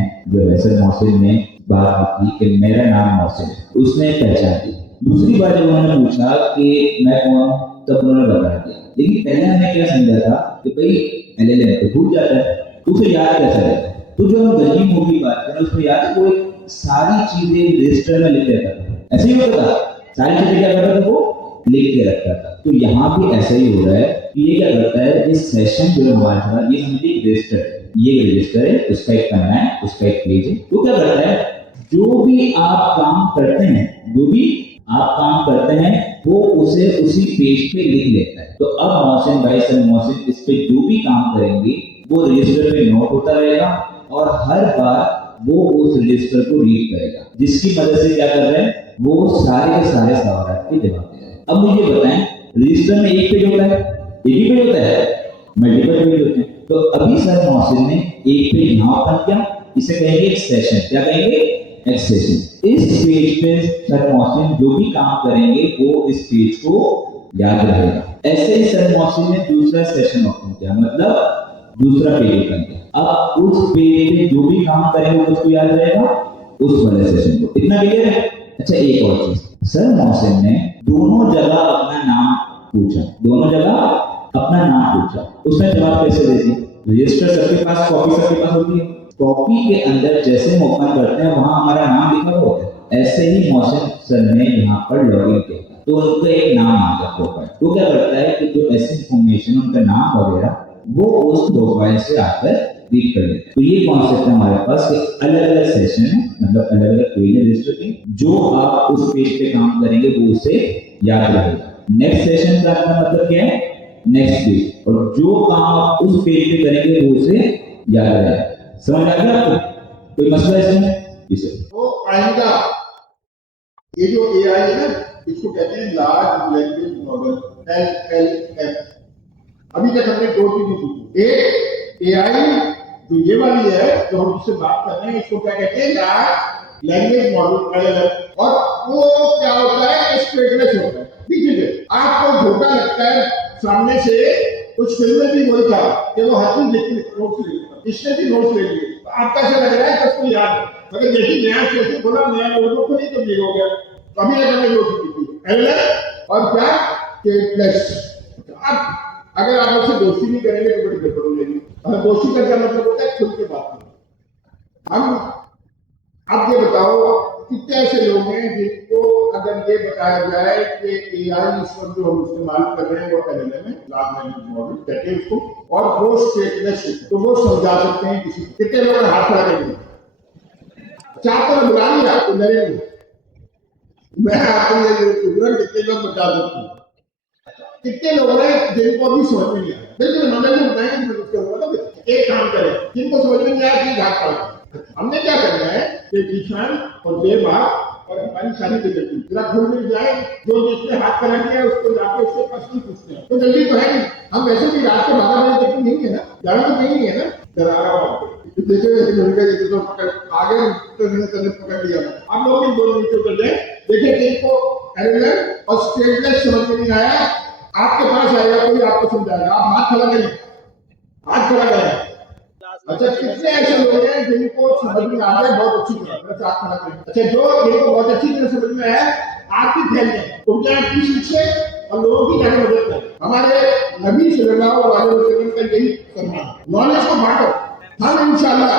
बात की कि मेरा नाम मोहसिन, उसने पहचान दी। दूसरी बात जब उन्होंने पूछा कि मैं कौन, तब उन्होंने बता दिया। लेकिन पहले हमने क्या समझा था कि भाई एलएलएम तो भूल जाता है, उसे याद कैसे रहता है। तो जो हम गजनी मूवी की बात करें उसमें याद है वो सारी चीजें रजिस्टर में लिख देता था, ऐसे ही होता था, सारी चीजें क्या करता था वो लिख के रखता था। तो यहाँ भी ऐसा ही हो रहा है कि ये क्या करता है, इस सेशन जो हमारे साथ ये समझिए रजिस्टर है, ये रजिस्टर है, उसका एक पन्ना है, उसका एक पेज है। तो क्या करता है, जो भी आप काम करते हैं वो उसे उसी पेज पे लिख लेता है। तो अब मोहसिन भाई सर मोहसिन इस पे जो भी काम करेंगे वो रजिस्टर में नोट होता रहेगा और हर बार वो उस रजिस्टर को रीड करेगा, जिसकी मदद से क्या कर रहे हैं वो सारे के सारे सवाल के जवाब दे रहे हैं। अब मुझे बताएं रजिस्टर में एक पेज होता है, एक ही पेज होता है, मल्टीपल पेज होते हैं। तो अभी सर मोहसिन ने एक पेज यहाँ ओपन किया, इसे कहेंगे एक सेशन, क्या कहेंगे एक सेशन। इस पेज पे सर मोहसिन जो भी काम करेंगे वो इस पेज को याद रहेगा। ऐसे ही सर मोहसिन ने दूसरा सेशन ओपन किया, मतलब दूसरा पेज ओपन किया। अब उस पेज पे जो भी काम करेंगे उसको याद रहेगा, उस वाले सेशन को। इतना क्लियर है। अच्छा एक और चीज, सर मोहसिन ने दोनों जगह अपना नाम पूछा, उसने जवाब कैसे दे दिया। रजिस्टर सबके पास, कॉपी सबके पास होती है, कॉपी के अंदर जैसे हम ओपन करते हैं वहां हमारा नाम लिखा हुआ होता है। ऐसे ही मोहसिन सर ने यहाँ पर लॉगिन किया तो उनका एक नाम आ गया प्रोफाइल। तो क्या करता है कि जो ऐसी इंफॉर्मेशन उनका नाम वगैरह वो उस प्रोफाइल से आकर रीड कर लेते हैं। तो ये कॉन्सेप्ट है हमारे पास कि अलग अलग सेशन है, मतलब अलग अलग पेज है रजिस्टर के, जो आप उस पेज पे काम करेंगे वो उसे याद रहेगा। नेक्स्ट सेशन का मतलब क्या है, नेक्स्ट पेज, और जो काम आप उस पेज पे करेंगे वो उसे याद रहेगा। समझ आ गया आपको, कोई मसला इसमें? इसे तो आइंदा ये जो एआई है ना, इसको कहते हैं लार्ज लैंग्वेज मॉडल, LLM। अभी तक हमने दो चीजें सीखी, एक AI जो ये वाली है जो हम जिससे बात कर रहे हैं, इसको क्या कहते हैं, लार्ज लैंग्वेज मॉडल, LLM। और वो क्या होता है, स्टेटलेस होता है। देखिए आपको धोखा लगता है, सामने से कुछ फिल्म में भी वही था कि वो हर चीज देखी, नोट्स ले लिया, इसने भी नोट्स ले लिए, तो आपका ऐसा लग रहा है कि उसको याद है, मगर देखिए नया स्टेशन खोला, नया लोगों को नहीं तो हो गया। अभी तक हमने जो सीखी थी LLM और क्या, स्टेटलेस। अब अगर आप उससे दोस्ती नहीं करेंगे तो बड़ी गड़बड़ हो जाएगी। हमें दोस्ती करने का मतलब होता है खुल के बात करना। हम आप ये बताओ कितने ऐसे लोग हैं जिनको अगर ये बताया जाए कि AI इस वक्त जो हम इस्तेमाल कर रहे हैं वो LLM है, लार्ज लैंग्वेज मॉडल कहते हैं उसको, और वो स्टेटलेस है, तो वो समझा सकते हैं किसी को। कितने लोग हाथ खड़ा करेंगे? चार तो बुला लिया आपको, डरेंगे मैं आपको ये कितने लोग बता सकते हैं? कितने लोग हैं जिनको भी समझ में नहीं आया? बिल्कुल मदद में बताएंगे कि उसके ऊपर एक काम करें, जिनको समझ में नहीं आया कि हाथ खड़ा। हमने क्या करना है कि किसान और देवबाग और हमारी सारी बेटी जरा खुल मिल जाए, जो जिसने हाथ खड़ा किया उसको जाके उससे प्रश्न पूछते हैं। तो जल्दी तो है नहीं, हम वैसे भी रात के 12 बजे तक नहीं है ना, जाना तो नहीं है ना, देखिए तो आगे पकड़ लिया। आप लोग भी दोनों नीचे उतर जाए। देखिए जिनको LLM और स्टेटलेस समझ में नहीं आया, आपके पास आएगा कोई, आपको समझाएगा। आप हाथ खड़ा करें, हाथ खड़ा करें। अच्छा कितने ऐसे लोग हैं जिनको समझ में आ रहा है बहुत अच्छी तरह, हाथ खड़ा करें। अच्छा जो जिनको बहुत अच्छी तरह समझ में आया, आप भी फैल जाए, उनके आप पीछे से और लोगों की जाके मदद करें। हमारे नबी सल्लल्लाहु अलैहि वसल्लम का यही फरमान, नॉलेज को बांटो। हम इंशाल्लाह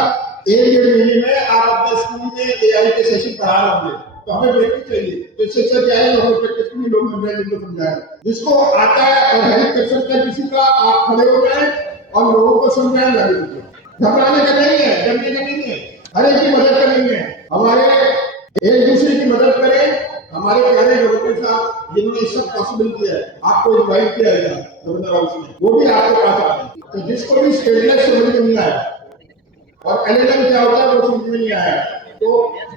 1-1.5 महीने में आप अपने स्कूल में AI के सेशन पढ़ा होंगे, तो हमें प्रैक्टिस चाहिए। तो इससे अच्छा क्या है, हमें प्रैक्टिस में लोग मिल रहे जिनको समझाए, जिसको आता है और हेल्प कर सकता है किसी का, आप खड़े हो जाए और लोगों को समझाने लगे। घबराने का नहीं है, डरने का नहीं है, हर एक की मदद करनी है। हमारे एक दूसरे की मदद करें। हमारे प्यारे गवर्नर साहब जिन्होंने सब पॉसिबल किया है, आपको इन्वाइट किया है गवर्नर हाउस में, वो भी आपके पास आ रहे हैं। तो जिसको भी स्टेटलेस समझ में नहीं आया और LLM क्या होता है वो समझ में नहीं आया, तो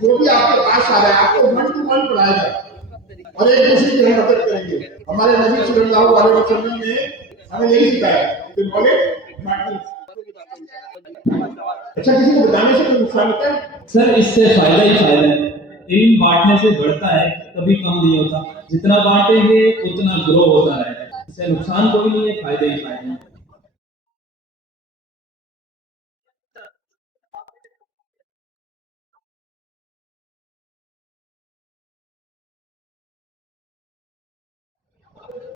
जो भी आपके पास आ रहा है आपको 1 to 1 पढ़ाएगा और एक दूसरे की मदद करेंगे। हमारे नबी सल्लल्लाहु अलैहि वसल्लम ने हमें यही सिखाया कि नॉलेज मैटर्स। अच्छा किसी को बताने से कोई नुकसान होता है? सर इससे फायदा ही फायदा है, इल्म बांटने से बढ़ता है, कभी कम नहीं होता। जितना बांटेंगे उतना ग्रो होता रहेगा, इससे नुकसान कोई नहीं है, फायदे ही फायदे हैं।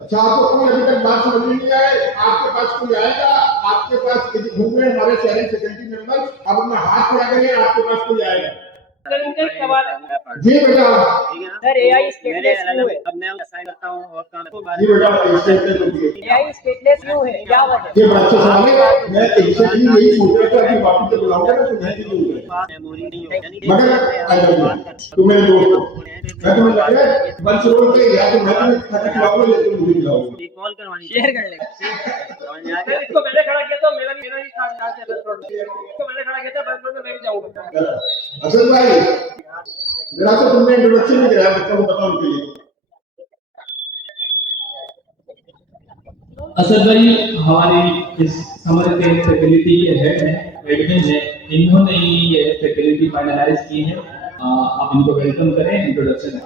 अच्छा आपको कोई अभी तक बात समझ में नहीं आए, आपके पास कोई आएगा, आपके पास घूम रहे हमारे शेयरिंग सेक्रेटरी मेंबर, आप अपना हाथ खड़ा करिए, आपके पास कोई आएगा। जी बेटा सर AI स्टेटलेस क्यों है? अब मैं असाइन करता हूं और काम को जी बेटा स्टेटलेस होती है। AI स्टेटलेस क्यों है, क्या वजह? ये बड़ा अच्छा सवाल है। मैं एग्जैक्टली यही सोच रहा था कि वापस से बुलाऊंगा ना तो मैं भी बोलूंगा, मेमोरी नहीं हो, यानी मगर आई डोंट नो तू मेरे दोस्त हो, मैं तुम्हें लग रहा है बंस रोड पे या तो मैं तुम्हें खाना खिलाऊंगा या तुम मुझे खिलाओगे। कॉल करवानी, शेयर कर लेगा। सर इसको मैंने खड़ा किया तो मेरा भी था यहाँ से बस रोड, इसको मैंने खड़ा किया था बस रोड में, मैं भी जाऊंगा। असल भाई जरा सा तुमने इंट्रोडक्शन नहीं कराया, बच्चों को बताओ उनके लिए। असद भाई हमारी इस समर कैंप फैकल्टी के हेड हैं, एडमिन है, इन्होंने ही ये फैकल्टी फाइनलाइज की है। आप इनको वेलकम करें, इंट्रोडक्शन है।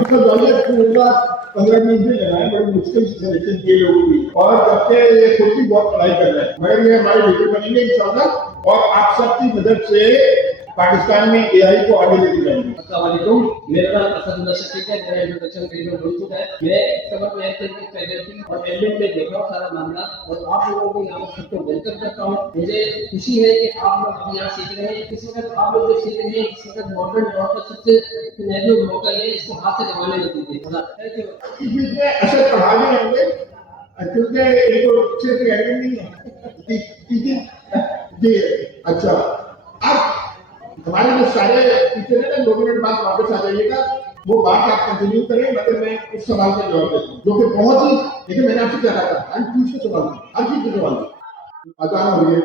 मतलब जानिए पूरा 15 मिनट भी लगाए, बड़ी मुश्किल से सिलेक्शन किए लोगों की, और जब से ये खुद भी बहुत पढ़ाई कर रहे हैं, मगर ये हमारे वीडियो बनेंगे इंशाल्लाह, और आप सबकी मदद से पाकिस्तान में AI को आगे लेके जाएंगे। अस्सलाम वालेकुम, मेरा नाम असद शकील है, मेरा इंट्रोडक्शन वीडियो हो चुका है। मैं समर कैंप की फैकल्टी और एडमिन में देख रहा हूँ सारा मामला, और आप लोगों को यहाँ सबको वेलकम करता हूँ। मुझे खुशी है कि आप लोग अभी यहाँ सीख रहे हैं। किसी वक्त आप लोग जो सीख रहे हैं, किसी वक्त मॉडर्न दौर का सबसे सुनहरा मौका ये, इसको हाथ से जमाने लग दीजिए। इस बीच में असर पढ़ा भी होंगे क्योंकि इनको अच्छे से एडमिन नहीं है जी। अच्छा अब हमारे जो सारे टीचर है ना, 2 मिनट बाद वापस आ जाइएगा, वो बात आप कंटिन्यू करें, मगर मैं उस सवाल का जवाब देता हूँ जो कि बहुत ही, देखिए मैंने आपसे क्या कहा था, हर चीज का सवाल, हर चीज का सवाल आसान हो गया।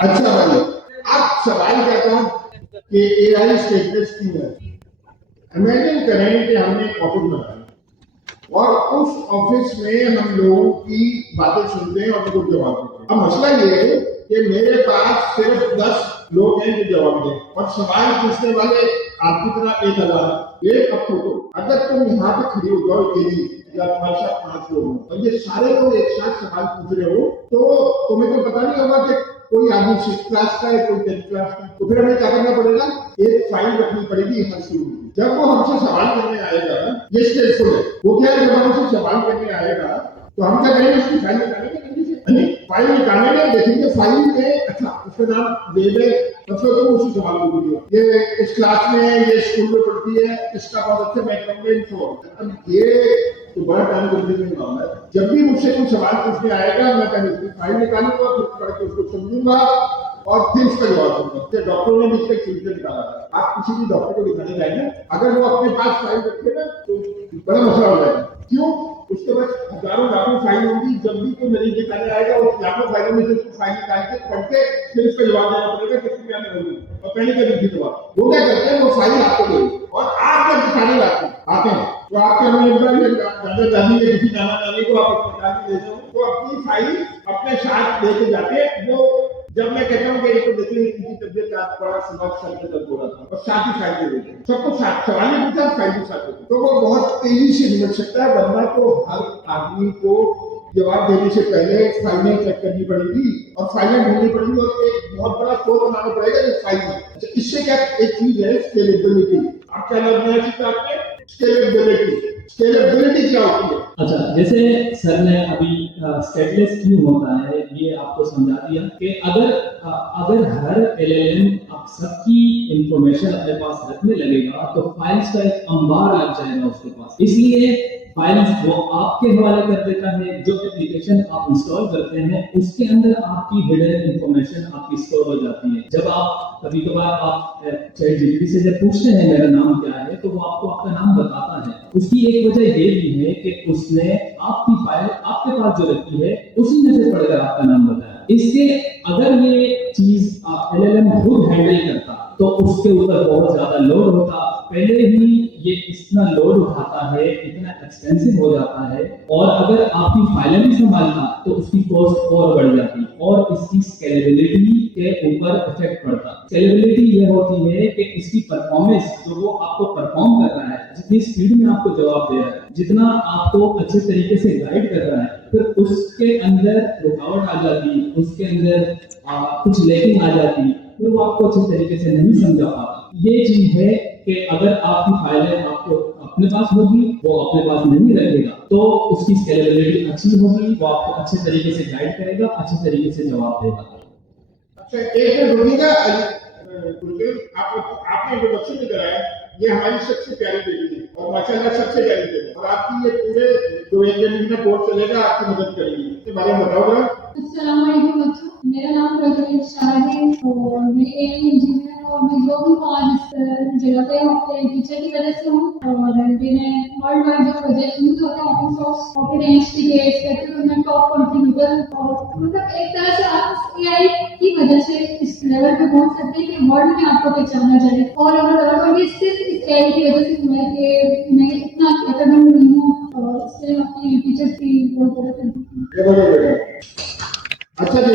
अच्छा भाई अब सवाल क्या था, कि एआई स्टेटलेस क्यों है। इमेजिन करें कि हमने एक ऑफिस बनाया और उस ऑफिस में हम लोगों की बातें सुनते हैं और उनको जवाब देते हैं। अब मसला ये है कि मेरे पास सिर्फ 10 लोग हैं जो जवाब दें और सवाल पूछने वाले आपकी तरह 1000। एक अब फोटो, अगर तुम यहाँ पे खड़ी हो जाओ अकेली या तुम्हारे साथ 5 लोग हो और ये सारे लोग एक साथ सवाल पूछ रहे हो तो तुम्हें तो पता नहीं होगा कि कोई आदमी 6th क्लास का है, कोई 10th क्लास का। तो फिर हमें क्या करना पड़ेगा, एक फाइल रखनी पड़ेगी हर शुरू में। जब वो हमसे सवाल करने आएगा, ये स्टेटफुल है, वो क्या है, जब हमसे सवाल करने आएगा तो हम क्या करेंगे, उसकी फाइल निकालेंगे फाइल निकालेंगे, देखेंगे फाइल में अच्छा उसका नाम दे दे, सबसे तो उसी सवाल को वीडियो ये इस क्लास में ये स्कूल में पढ़ती है, इसका बहुत अच्छा बैकग्राउंड है। अब ये तो बड़ा टाइम कंज्यूमिंग मामला है। जब भी मुझसे कोई सवाल पूछने आएगा मैं कहीं उसकी फाइल निकालूंगा, फिर पढ़ के उसको समझूंगा और फिर उसका जवाब दूंगा। डॉक्टरों ने भी इसका एक फिल्टर निकाला था, आप किसी भी डॉक्टर को दिखाने जाएंगे अगर वो अपने पास फाइल रखे ना तो बड़ा मसला हो जाएगा। क्यों, उसके बाद हजारों लाखों फाइल होंगी, जब भी कोई मरीज दिखाने आएगा उस लाखों फाइलों में से उसको फाइल निकाल के पढ़ के फिर उसका जवाब देना पड़ेगा किसकी क्या होगी और पहले का दूसरी जवाब। वो क्या करते हैं, वो फाइल आपको दे और आप जब दिखाने आते हैं तो आपके हमें दादा दादी या किसी नाना नानी को आप अस्पताल में ले जाओ तो अपनी फाइल अपने साथ लेके जाते हैं। वो जब मैं कहता हूँ कि इसको देखिए इनकी तबियत आज बड़ा सुबह सर में दर्द हो रहा था और साथ ही फाइल दे देते हैं, सबको साथ सवाल नहीं पूछा, फाइल भी साथ देते, तो वो बहुत तेजी से निपट सकता है। वरना तो हर आदमी को जवाब देने से पहले फाइलें चेक करनी पड़ेगी और फाइलें ढूंढनी पड़ेगी और एक बहुत बड़ा स्कोर बनाना पड़ेगा इस फाइल में। इससे क्या एक चीज है स्केलेबिलिटी, आप क्या लर्न सीखा आपने, स्केलेबिलिटी क्या होती है। अच्छा, जैसे सर ने अभी स्टेटलेस क्यों होता है ये आपको समझा दिया कि अगर हर एलएलएम आप सबकी इंफॉर्मेशन अपने पास रखने लगेगा तो फाइल्स का एक अंबार लग जाएगा उसके पास। इसलिए फाइल्स वो आपके हवाले कर देता है। जो एप्लीकेशन आप इंस्टॉल करते हैं उसके अंदर आपकी हिडन इंफॉर्मेशन आपकी स्टोर हो जाती है। जब आप कभी कभार आप चैट जीपीटी से जब पूछते हैं मेरा नाम क्या है तो वो आपको आपका नाम बताता है। उसकी एक वजह ये भी है कि उसने आपकी फाइल आपके पास जो रखी है उसी में से पढ़कर आपका नाम बताया। इससे अगर ये चीज एलएलएम खुद हैंडल करता तो उसके ऊपर बहुत ज्यादा लोड होता। पहले ही ये इतना लोड उठाता है, इतना एक्सपेंसिव हो जाता है और अगर आपकी फाइलें भी संभालना तो उसकी कॉस्ट और बढ़ जाती और इसकी स्केलेबिलिटी के ऊपर इफेक्ट पड़ता। स्केलेबिलिटी ये होती है कि इसकी परफॉर्मेंस जो वो आपको परफॉर्म कर रहा है, जितनी स्पीड में आपको जवाब दे रहा है, जितना आपको अच्छे तरीके से गाइड कर रहा है, फिर उसके अंदर रुकावट आ जाती, उसके अंदर कुछ लैकिंग आ जाती, फिर वो आपको अच्छे तरीके से नहीं समझा पाता। ये चीज है कि अगर आपकी फाइलें आपको अपने पास होगी, वो अपने पास नहीं रखेगा तो उसकी स्केलेबिलिटी अच्छी होगी, वो आपको अच्छे तरीके से गाइड करेगा, अच्छे तरीके से जवाब देगा। अच्छा, एक बोलिएगा आपने इंट्रोडक्शन में कराया, ये हमारी सबसे प्यारी बेटी है और माशाल्लाह सबसे प्यारी बेटी है और आपकी ये पूरे जो एक कोर्स चलेगा आपकी मदद करेगी, इसके बारे में बताओ। अस्सलाम वालेकुम बच्चों, मेरा नाम प्रज्वल शाह है और मैं एआई इंजीनियर और मैं जो भी आज इस जगह पे हूँ अपने टीचर की वजह से हूँ और मैंने वर्ल्ड वाइड जो प्रोजेक्ट यूज होते हैं ओपन सोर्स ओपन एचटीके स्पेक्ट्रम में टॉप कंट्रीब्यूटर और मतलब एक तरह से आप एआई की वजह से इस लेवल पे पहुंच सकते हैं कि वर्ल्ड में आपको पहचाना जाए। और अगर ये सिर्फ इस एआई की वजह से हुआ है कि मैं इतना कैपेबल नहीं हूँ और इससे अपनी टीचर्स की बहुत ज़रूरत है। अच्छा जी,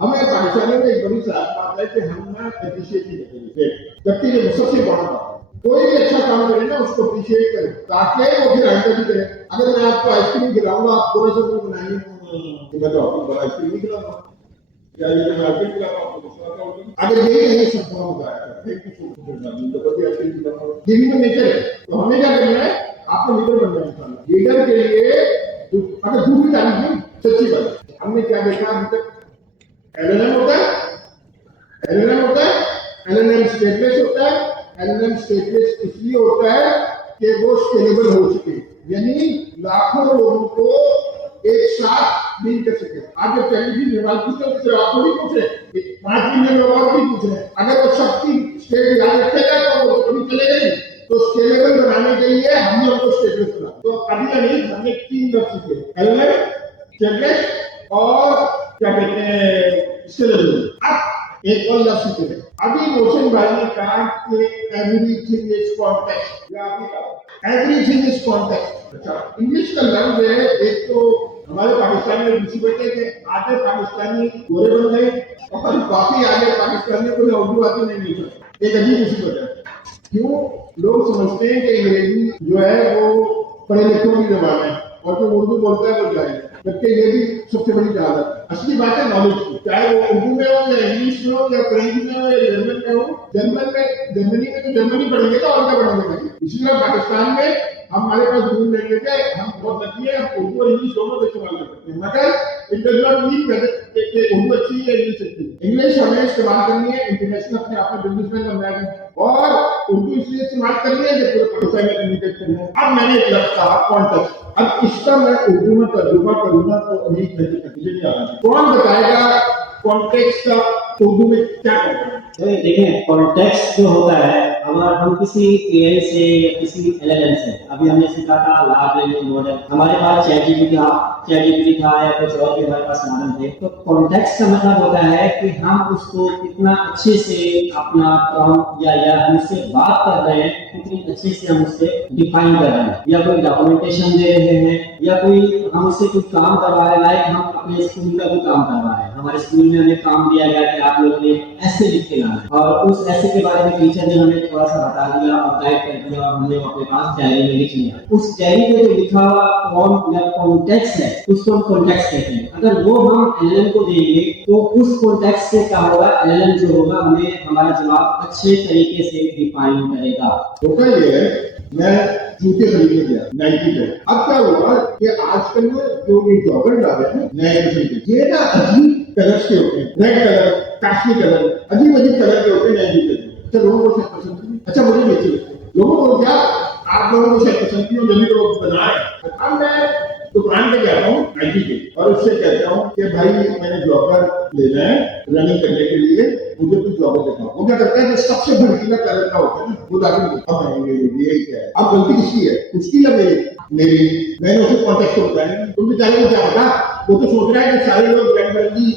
हमें पाकिस्तानियों की एक बड़ी बात है कि हम ना एप्रिशिएट नहीं करेंगे, जबकि ये सबसे बड़ा बात है। कोई भी अच्छा काम करे ना उसको अप्रिशिएट करें ताकि वो फिर आइंदा भी करें। अगर मैं आपको आइसक्रीम खिलाऊंगा, आप पूरा से वो बनाएंगे, मैं तो आपको बड़ा आइसक्रीम नहीं खिलाऊंगा, या ये मैं आइसक्रीम खिलाऊंगा आपको दूसरा होगा। अगर यही नहीं संभव होता है तो कभी आइसक्रीम खिलाऊंगा, यही तो नेचर है। तो हमें क्या करना है, आपको लीडर बनना है। लीडर के लिए अगर झूठी तारीफ नहीं, सच्ची बात। हमने क्या देखा अभी तक, एलएलएम होता है, एलएलएम स्टेटलेस होता है। एलएलएम स्टेटलेस इसलिए होता है कि वो स्केलेबल हो सके, यानी लाखों लोगों को एक साथ डील कर सके। आप जब टेलीविजन सवाल पूछते हो तो आपको भी पूछे 5 मिनट में और भी पूछ रहे हैं, अगर वो सबकी स्टेट याद रखेगा तो वो कभी चलेगा नहीं। तो स्केलेबल बनाने के लिए हमने उनको स्टेटलेस बना। तो अभी नहीं, हमने 3 लफ्ज सीखे, एलएलएम, स्टेटलेस और क्या कहते हैं स्केलेबल। अब एक और लफ्ज सीखे, अभी मोशन भाई ने कहा कि everything is context, everything is context. अच्छा, इंग्लिश का लफ्ज है, एक तो हमारे पाकिस्तान में मुसीबत है कि आधे पाकिस्तानी गोरे बन गए और बाकी आधे पाकिस्तानी को उर्दू आती नहीं है। एक अजीब मुसीबत है। क्यों? लोग समझते हैं कि अंग्रेजी जो है वो पढ़े लिखों की जबान है और जो उर्दू बोलता है वो जाए, जबकि ये भी सबसे बड़ी जहालत है। असली बात है नॉलेज की, चाहे वो उर्दू में हो या इंग्लिश में हो या फ्रेंच में हो या जर्मन में हो। जर्मनी में तो जर्मनी पढ़ेंगे तो और क्या पढ़ेंगे भाई। इसीलिए पाकिस्तान में हमारे पास दूर नहीं लेते, हम बहुत लकी है, हम उर्दू और इंग्लिश दोनों को इस्तेमाल करते हैं। मगर इट डज नॉट मीन कि उर्दू अच्छी है या इंग्लिश अच्छी है। इंग्लिश हमें इस्तेमाल करनी है, इंटरनेशनल अपने आप में बिजनेसमैन बन जाएगा, और उर्दू इसलिए इस्तेमाल करनी है कि पूरे पाकिस्तान में कम्युनिकेट करना है। अब मैंने एक लफ्ज कहा कॉन्टेक्स्ट, अब इसका मैं उर्दू में तर्जुमा करूंगा तो उम्मीद मुझे नहीं आ रहा। कौन बताएगा कॉन्टेक्स्ट का उर्दू में क्या कहते हैं? देखिए, कॉन्टेक्स्ट जो होता है, अगर हम किसी एआई से या किसी एलएलएम से, अभी हमने सीखा था लार्ज लैंग्वेज मॉडल, हमारे पास चैट जीपीटी था या कुछ और भी हमारे पास मॉडल थे, तो कॉन्टेक्स्ट का मतलब होता है कि हम उसको कितना अच्छे से अपना प्रॉम्प्ट या हम उससे बात कर रहे हैं, कितनी अच्छे से हम उससे डिफाइन कर रहे हैं, या कोई डॉक्यूमेंटेशन दे रहे हैं, या कोई हम उससे कुछ काम करवा रहे हैं, लाइक हम अपने स्कूल का कोई काम करवा रहे हैं। हमारे स्कूल में हमें काम दिया गया कि आप लोगों ने ऐसे लिख के लाना है, और उस ऐसे के बारे में टीचर ने हमें थोड़ा सा बता दिया और गाइड कर दिया और हमने अपने पास डायरी में लिख लिया। उस डायरी में जो लिखा हुआ प्रॉम्प्ट या कॉन्टेक्स्ट है उसको हम कॉन्टेक्स्ट कहते हैं। अगर वो हम एलएलएम को देंगे तो उस कॉन्टेक्स्ट से क्या होगा, एलएलएम जो होगा हमें हमारा जवाब अच्छे तरीके से डिफाइन करेगा। होता ये है, मैं जूते खरीदने गया नाइकी पे। अब क्या हुआ कि आजकल में जो ये जॉगर डाले हैं नए किस्म के, ये ना अजीब कलर्स के होते हैं, रेड कलर, काश्मी कलर, अजीब कलर के होते हैं नए जूते। अच्छा, लोगों को शायद पसंद नहीं, अच्छा मुझे भी अच्छे लगते हैं। लोगों को क्या, आप लोगों को शायद पसंद नहीं हो, जब लोग बनाए। अब मैं दुकान पे जाता हूँ नाइकी के और उससे कहता हूँ कि भाई मैंने जॉगर लेना है रनिंग करने के लिए, मुझे कुछ जॉगर दिखाओ। वो क्या करता है, जो सबसे भड़कीला कलर का होता है ना, वो जाकर ये क्या है। अब गलती किसकी है, उसकी या मेरी? मैंने उसे कॉन्टेक्स्ट को बताया, तुम बेचारे को क्या पता, वो तो सोच रहा है कि सारे लोग रंग बिरंगी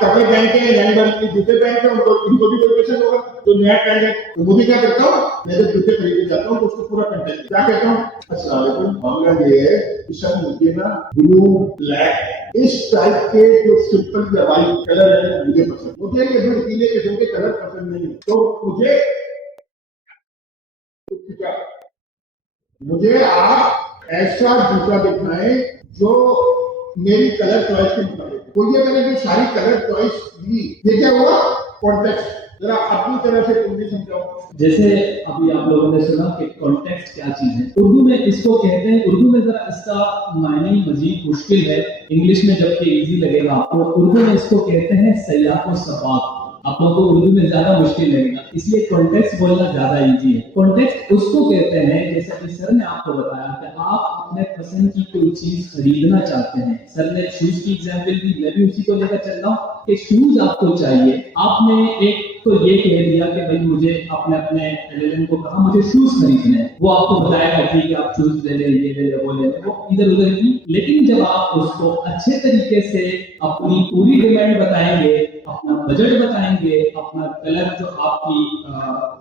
कपड़े पहन के, रंग बिरंगी जूते पहन के, इनको भी कोई पसंद होगा तो नया ट्रेंड है। तो मुझे क्या करता हूँ, मैं जब जूते खरीदने जाता हूँ तो उसको पूरा कंटेंट क्या कहता हूँ, अस्सलाम वालेकुम, मामला ये है कि सर मुझे ना ब्लू ब्लैक इस टाइप के जो सिंपल या वाइट कलर है मुझे पसंद, मुझे ये भड़कीले किस्म के कलर पसंद नहीं। तो मुझे आप ऐसा जूता दिखाएं जो मेरी कलर चॉइस के मुताबिक। तो ये मैंने जो सारी कलर चॉइस दी, ये क्या हुआ, कॉन्टेक्स्ट। जरा अपनी तरह से तुम भी समझाओ। जैसे अभी आप लोगों ने सुना कि कॉन्टेक्स्ट क्या चीज है, उर्दू में इसको कहते हैं। उर्दू में जरा इसका मायने मजीद मुश्किल है, इंग्लिश में जबकि इजी लगेगा आपको, उर्दू में इसको कहते हैं सयाक व सबाक। आप लोगों को उर्दू में ज्यादा मुश्किल लगेगा, इसलिए कॉन्टेक्स्ट बोलना ज्यादा इजी है। कॉन्टेक्स्ट उसको कहते हैं, जैसा कि सर ने आपको बताया कि आप अपने पसंद की कोई चीज खरीदना चाहते हैं। सर ने शूज की एग्जांपल दी, मैं भी उसी को लेकर चल रहा हूँ कि शूज आपको चाहिए। आपने एक तो ये कह दिया कि भाई मुझे अपने एलएलएम को कहा मुझे शूज खरीदने हैं, वो आपको बताएगा ठीक है आप शूज ले ले, ये ले ले, वो ले ले, वो इधर उधर की। लेकिन जब आप उसको अच्छे तरीके से अपनी पूरी डिमांड बताएंगे, अपना बजट बताएंगे, अपना कलर जो आपकी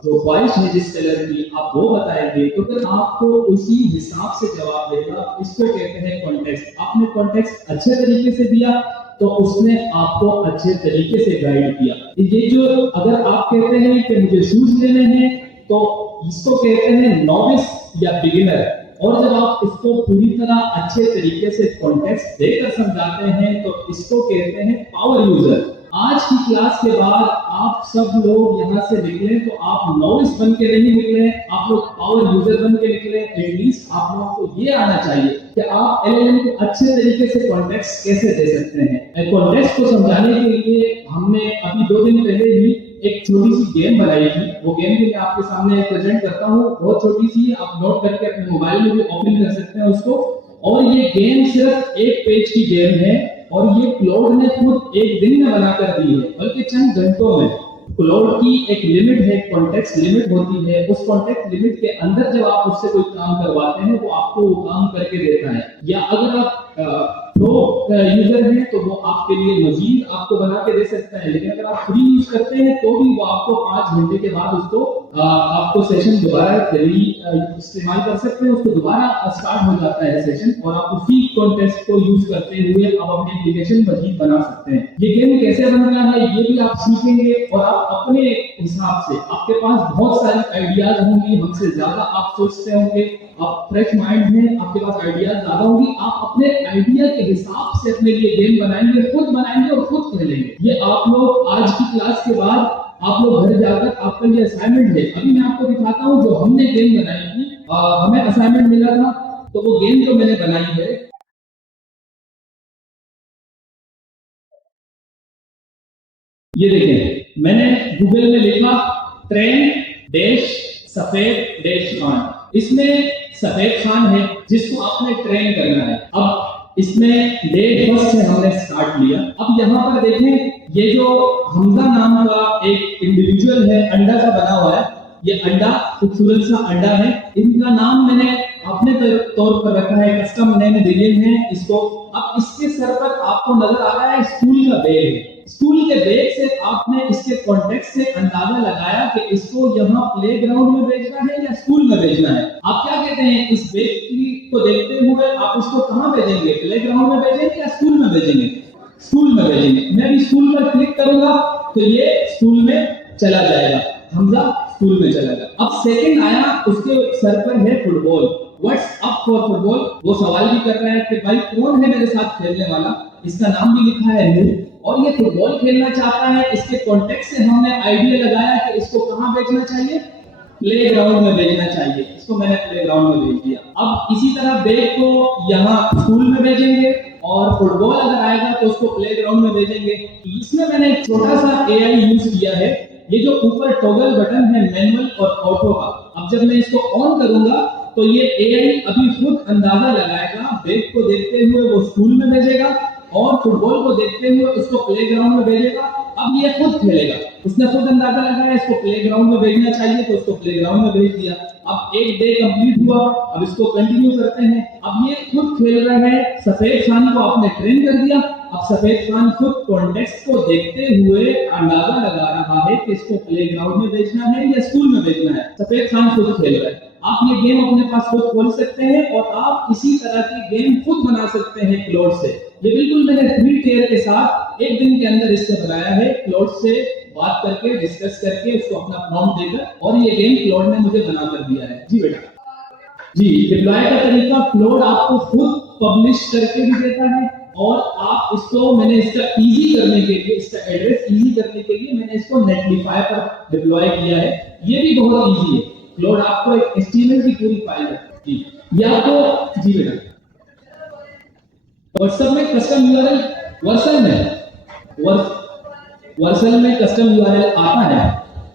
जो ख्वाहिश है जिस कलर की आप वो बताएंगे, तो फिर आपको उसी हिसाब से जवाब देगा। इसको कहते हैं कॉन्टेक्स्ट। आपने कॉन्टेक्स्ट अच्छे तरीके से दिया तो उसने आपको अच्छे तरीके से गाइड किया। ये जो अगर आप कहते हैं कि मुझे शूज लेने हैं तो इसको कहते हैं नॉविस या बिगिनर, और जब आप इसको पूरी तरह अच्छे तरीके से कॉन्टेक्स्ट देकर समझाते हैं तो इसको कहते हैं पावर यूजर। आज की क्लास के बाद आप सब लोग यहाँ से निकले तो आप नॉविस बन के नहीं निकले, आप लोग पावर यूजर बन के निकले। एटलीस्ट आप लोगों को ये आना चाहिए कि आप एलएलएम को अच्छे तरीके से कॉन्टेक्स्ट कैसे दे सकते हैं। कॉन्टेक्स्ट को समझाने के लिए हमने अभी 2 दिन पहले ही एक छोटी सी गेम बनाई थी। वो गेम भी मैं आपके सामने प्रेजेंट करता हूँ, बहुत छोटी सी, आप नोट करके अपने मोबाइल में भी ओपन कर सकते हैं उसको। और ये गेम सिर्फ 1 पेज की गेम है और ये क्लाउड ने खुद 1 दिन में बना कर दी है, बल्कि चंद घंटों में। क्लाउड की एक लिमिट है, कॉन्टेक्स्ट लिमिट होती है। उस कॉन्टेक्स्ट लिमिट के अंदर जब आप उससे कोई काम करवाते हैं वो आपको वो काम करके देता है। या अगर आप प्रो यूजर हैं तो वो आपके लिए मजीद आपको बना के दे सकता है, लेकिन अगर आप फ्री यूज करते हैं तो भी वो आपको 5 घंटे के बाद उसको आपको सेशन दोबारा इस्तेमाल कर सकते हैं, उसको दोबारा स्टार्ट हो जाता है सेशन और आप उसी कॉन्टेक्स्ट को यूज करते हुए आप अपनी एप्लीकेशन मजीद बना सकते हैं। ये गेम कैसे बनना है ये भी आप सीखेंगे और आप अपने हिसाब से, आपके पास बहुत सारी आइडियाज होंगी, हमसे ज्यादा आप सोचते होंगे, आप फ्रेश माइंड हैं, आपके पास आइडियाज ज्यादा होंगी, आप अपने आइडिया के हिसाब से अपने लिए गेम बनाएंगे, खुद बनाएंगे और खुद खेलेंगे। ये आप लोग आज की क्लास के बाद आप लोग घर जाकर आपका ये असाइनमेंट है, अभी मैं आपको दिखाता हूँ जो हमने गेम बनाई थी, हमें असाइनमेंट मिला था, तो वो गेम जो मैंने बनाई है ये देखें, मैंने गूगल में लिखा ट्रेन डैश सफेद डैश खान, इसमें सफेद खान है जिसको आपने ट्रेन करना है। अब इसमें डे फर्स्ट से हमने स्टार्ट लिया। अब यहाँ पर देखें ये जो हमजा नाम का एक इंडिविजुअल है, अंडा सा बना हुआ है, ये अंडा खूबसूरत सा अंडा है, इनका नाम मैंने अपने तौर पर रखा है, कस्टम नेम दिए हैं इसको। अब इसके सर पर आपको नजर आ रहा है स्कूल का बैग है, स्कूल के बैग से आपने इसके कॉन्टेक्स्ट से अंदाजा लगाया कि इसको यहाँ प्लेग्राउंड में भेजना है या स्कूल में भेजना है। आप क्या कहते हैं, इस बैग को देखते हुए आप इसको कहाँ भेजेंगे, प्लेग्राउंड में भेजेंगे या स्कूल में भेजेंगे? स्कूल में भेजेंगे। मैं भी स्कूल पर क्लिक करूंगा तो ये स्कूल में चला जाएगा, हमजा स्कूल में चला गया। अब सेकंड आया, उसके सर पर है football, what's up for football, वो सवाल भी कर रहा है कि भाई कौन है मेरे साथ खेलने वाला, इसका नाम भी लिखा है नूर और ये फुटबॉल खेलना चाहता है। इसके कॉन्टेक्स्ट से हमने आइडिया लगाया कि इसको कहाँ भेजना चाहिए, प्लेग्राउंड में भेजना चाहिए, इसको मैंने प्लेग्राउंड में भेज दिया। अब इसी तरह बैग को यहाँ स्कूल में भेजेंगे और फुटबॉल अगर आएगा तो उसको प्लेग्राउंड में भेजेंगे। इसमें मैंने एक छोटा सा एआई यूज किया है, ये जो ऊपर टॉगल बटन है मैनुअल और ऑटो का, अब जब मैं इसको ऑन करूंगा तो ये एआई अभी खुद अंदाजा लगाएगा, बैग को देखते हुए वो स्कूल में भेजेगा और फुटबॉल को देखते हुए उसको प्लेग्राउंड में भेजेगा। अब ये खुद खेलेगा, उसने खुद अंदाजा लगाया इसको प्लेग्राउंड में भेजना चाहिए तो उसको प्लेग्राउंड में भेज दिया। अब एक डे कंप्लीट हुआ, अब इसको कंटिन्यू करते हैं। अब ये खुद खेल रहा है, सफेद खान को आपने ट्रेन कर दिया, अब सफेद खान खुद कॉन्टेक्स्ट को देखते हुए अंदाजा लगा रहा है कि इसको प्लेग्राउंड में भेजना है या स्कूल में भेजना है। सफेद खान खुद खेल रहा है। आप ये गेम अपने पास खुद खोल सकते हैं और आप इसी तरह की गेम खुद बना सकते हैं क्लोड से। ये बिल्कुल मैंने फ्री टेयर के साथ एक दिन के अंदर इससे बनाया है, क्लोड से बात करके डिस्कस करके उसको अपना प्रॉम्प्ट देकर, और ये गेम क्लोड ने मुझे बना कर दिया है। जी बेटा जी, डिप्लॉय का तरीका क्लोड आपको खुद पब्लिश करके भी देता है और आप इसको, मैंने इसका इजी करने के लिए, इसका एड्रेस इजी करने के लिए मैंने इसको नेटलिफाई पर डिप्लॉय किया है। ये भी बहुत इजी है, क्लोड आपको एक HTML की पूरी फाइल है जी, ये आपको जी बेटा व्हाट्सएप में कस्टम यूआरएल वर्सन में कस्टम यूआरएल आता है,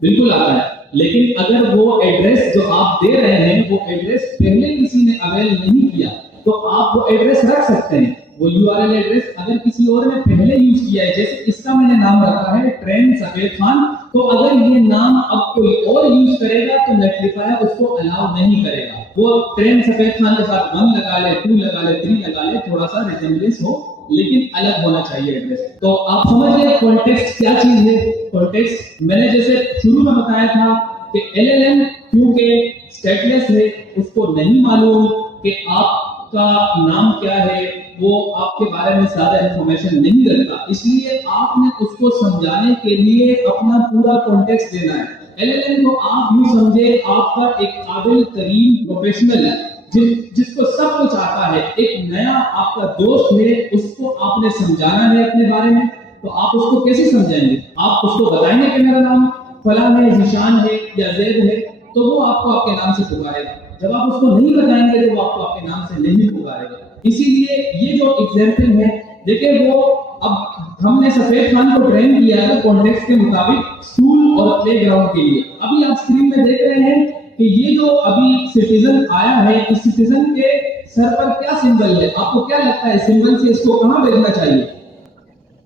बिल्कुल आता है, लेकिन अगर वो एड्रेस जो आप दे रहे हैं वो एड्रेस पहले किसी ने अवेल नहीं किया तो आप वो एड्रेस रख सकते हैं। वो यूआरएल एड्रेस अगर किसी और ने पहले यूज किया है, जैसे इसका मैंने नाम रखा है ट्रेन सफेद खान, तो अगर ये नाम अब कोई और यूज करेगा तो नेटलिफायर उसको अलाउ नहीं करेगा। वो ट्रेन सफेद खान के साथ 1 लगा ले, 2 लगा ले, 3 लगा ले, थोड़ा सा रिजेम्बलेंस हो लेकिन अलग होना चाहिए एड्रेस। तो आप समझ गए कॉन्टेक्स्ट क्या चीज है। कॉन्टेक्स्ट मैंने जैसे शुरू में बताया था कि LLM क्योंकि स्टेटलेस है, उसको नहीं मालूम कि आपका नाम क्या है, वो आपके बारे में ज्यादा इंफॉर्मेशन नहीं रखता, इसलिए आपने उसको समझाने के लिए अपना पूरा कॉन्टेक्स्ट देना है। LLM को आप यूं समझे आपका एक काबिल तरीन प्रोफेशनल है जिसको सब कुछ आता है। एक नया आपका दोस्त है, उसको आपने समझाना है अपने बारे में, तो आप उसको कैसे समझाएंगे? आप उसको बताएंगे कि मेरा नाम फलां है, जीशान है या जैद है, तो वो आपको आपके नाम से पुकारेगा। जब आप उसको नहीं बताएंगे तो वो आपको आपके नाम से नहीं पुकारेगा। इसीलिए ये जो एग्जाम्पल है, देखिए वो अब हमने सफेद खान को ट्रेन किया है कॉन्टेक्स्ट के मुताबिक स्कूल और प्लेग्राउंड के लिए। अभी आप स्क्रीन में देख रहे हैं कि ये जो अभी सिटीजन आया है, इस सिटीजन के सर पर क्या सिंबल है? आपको क्या लगता है सिंबल से इसको कहां भेजना चाहिए?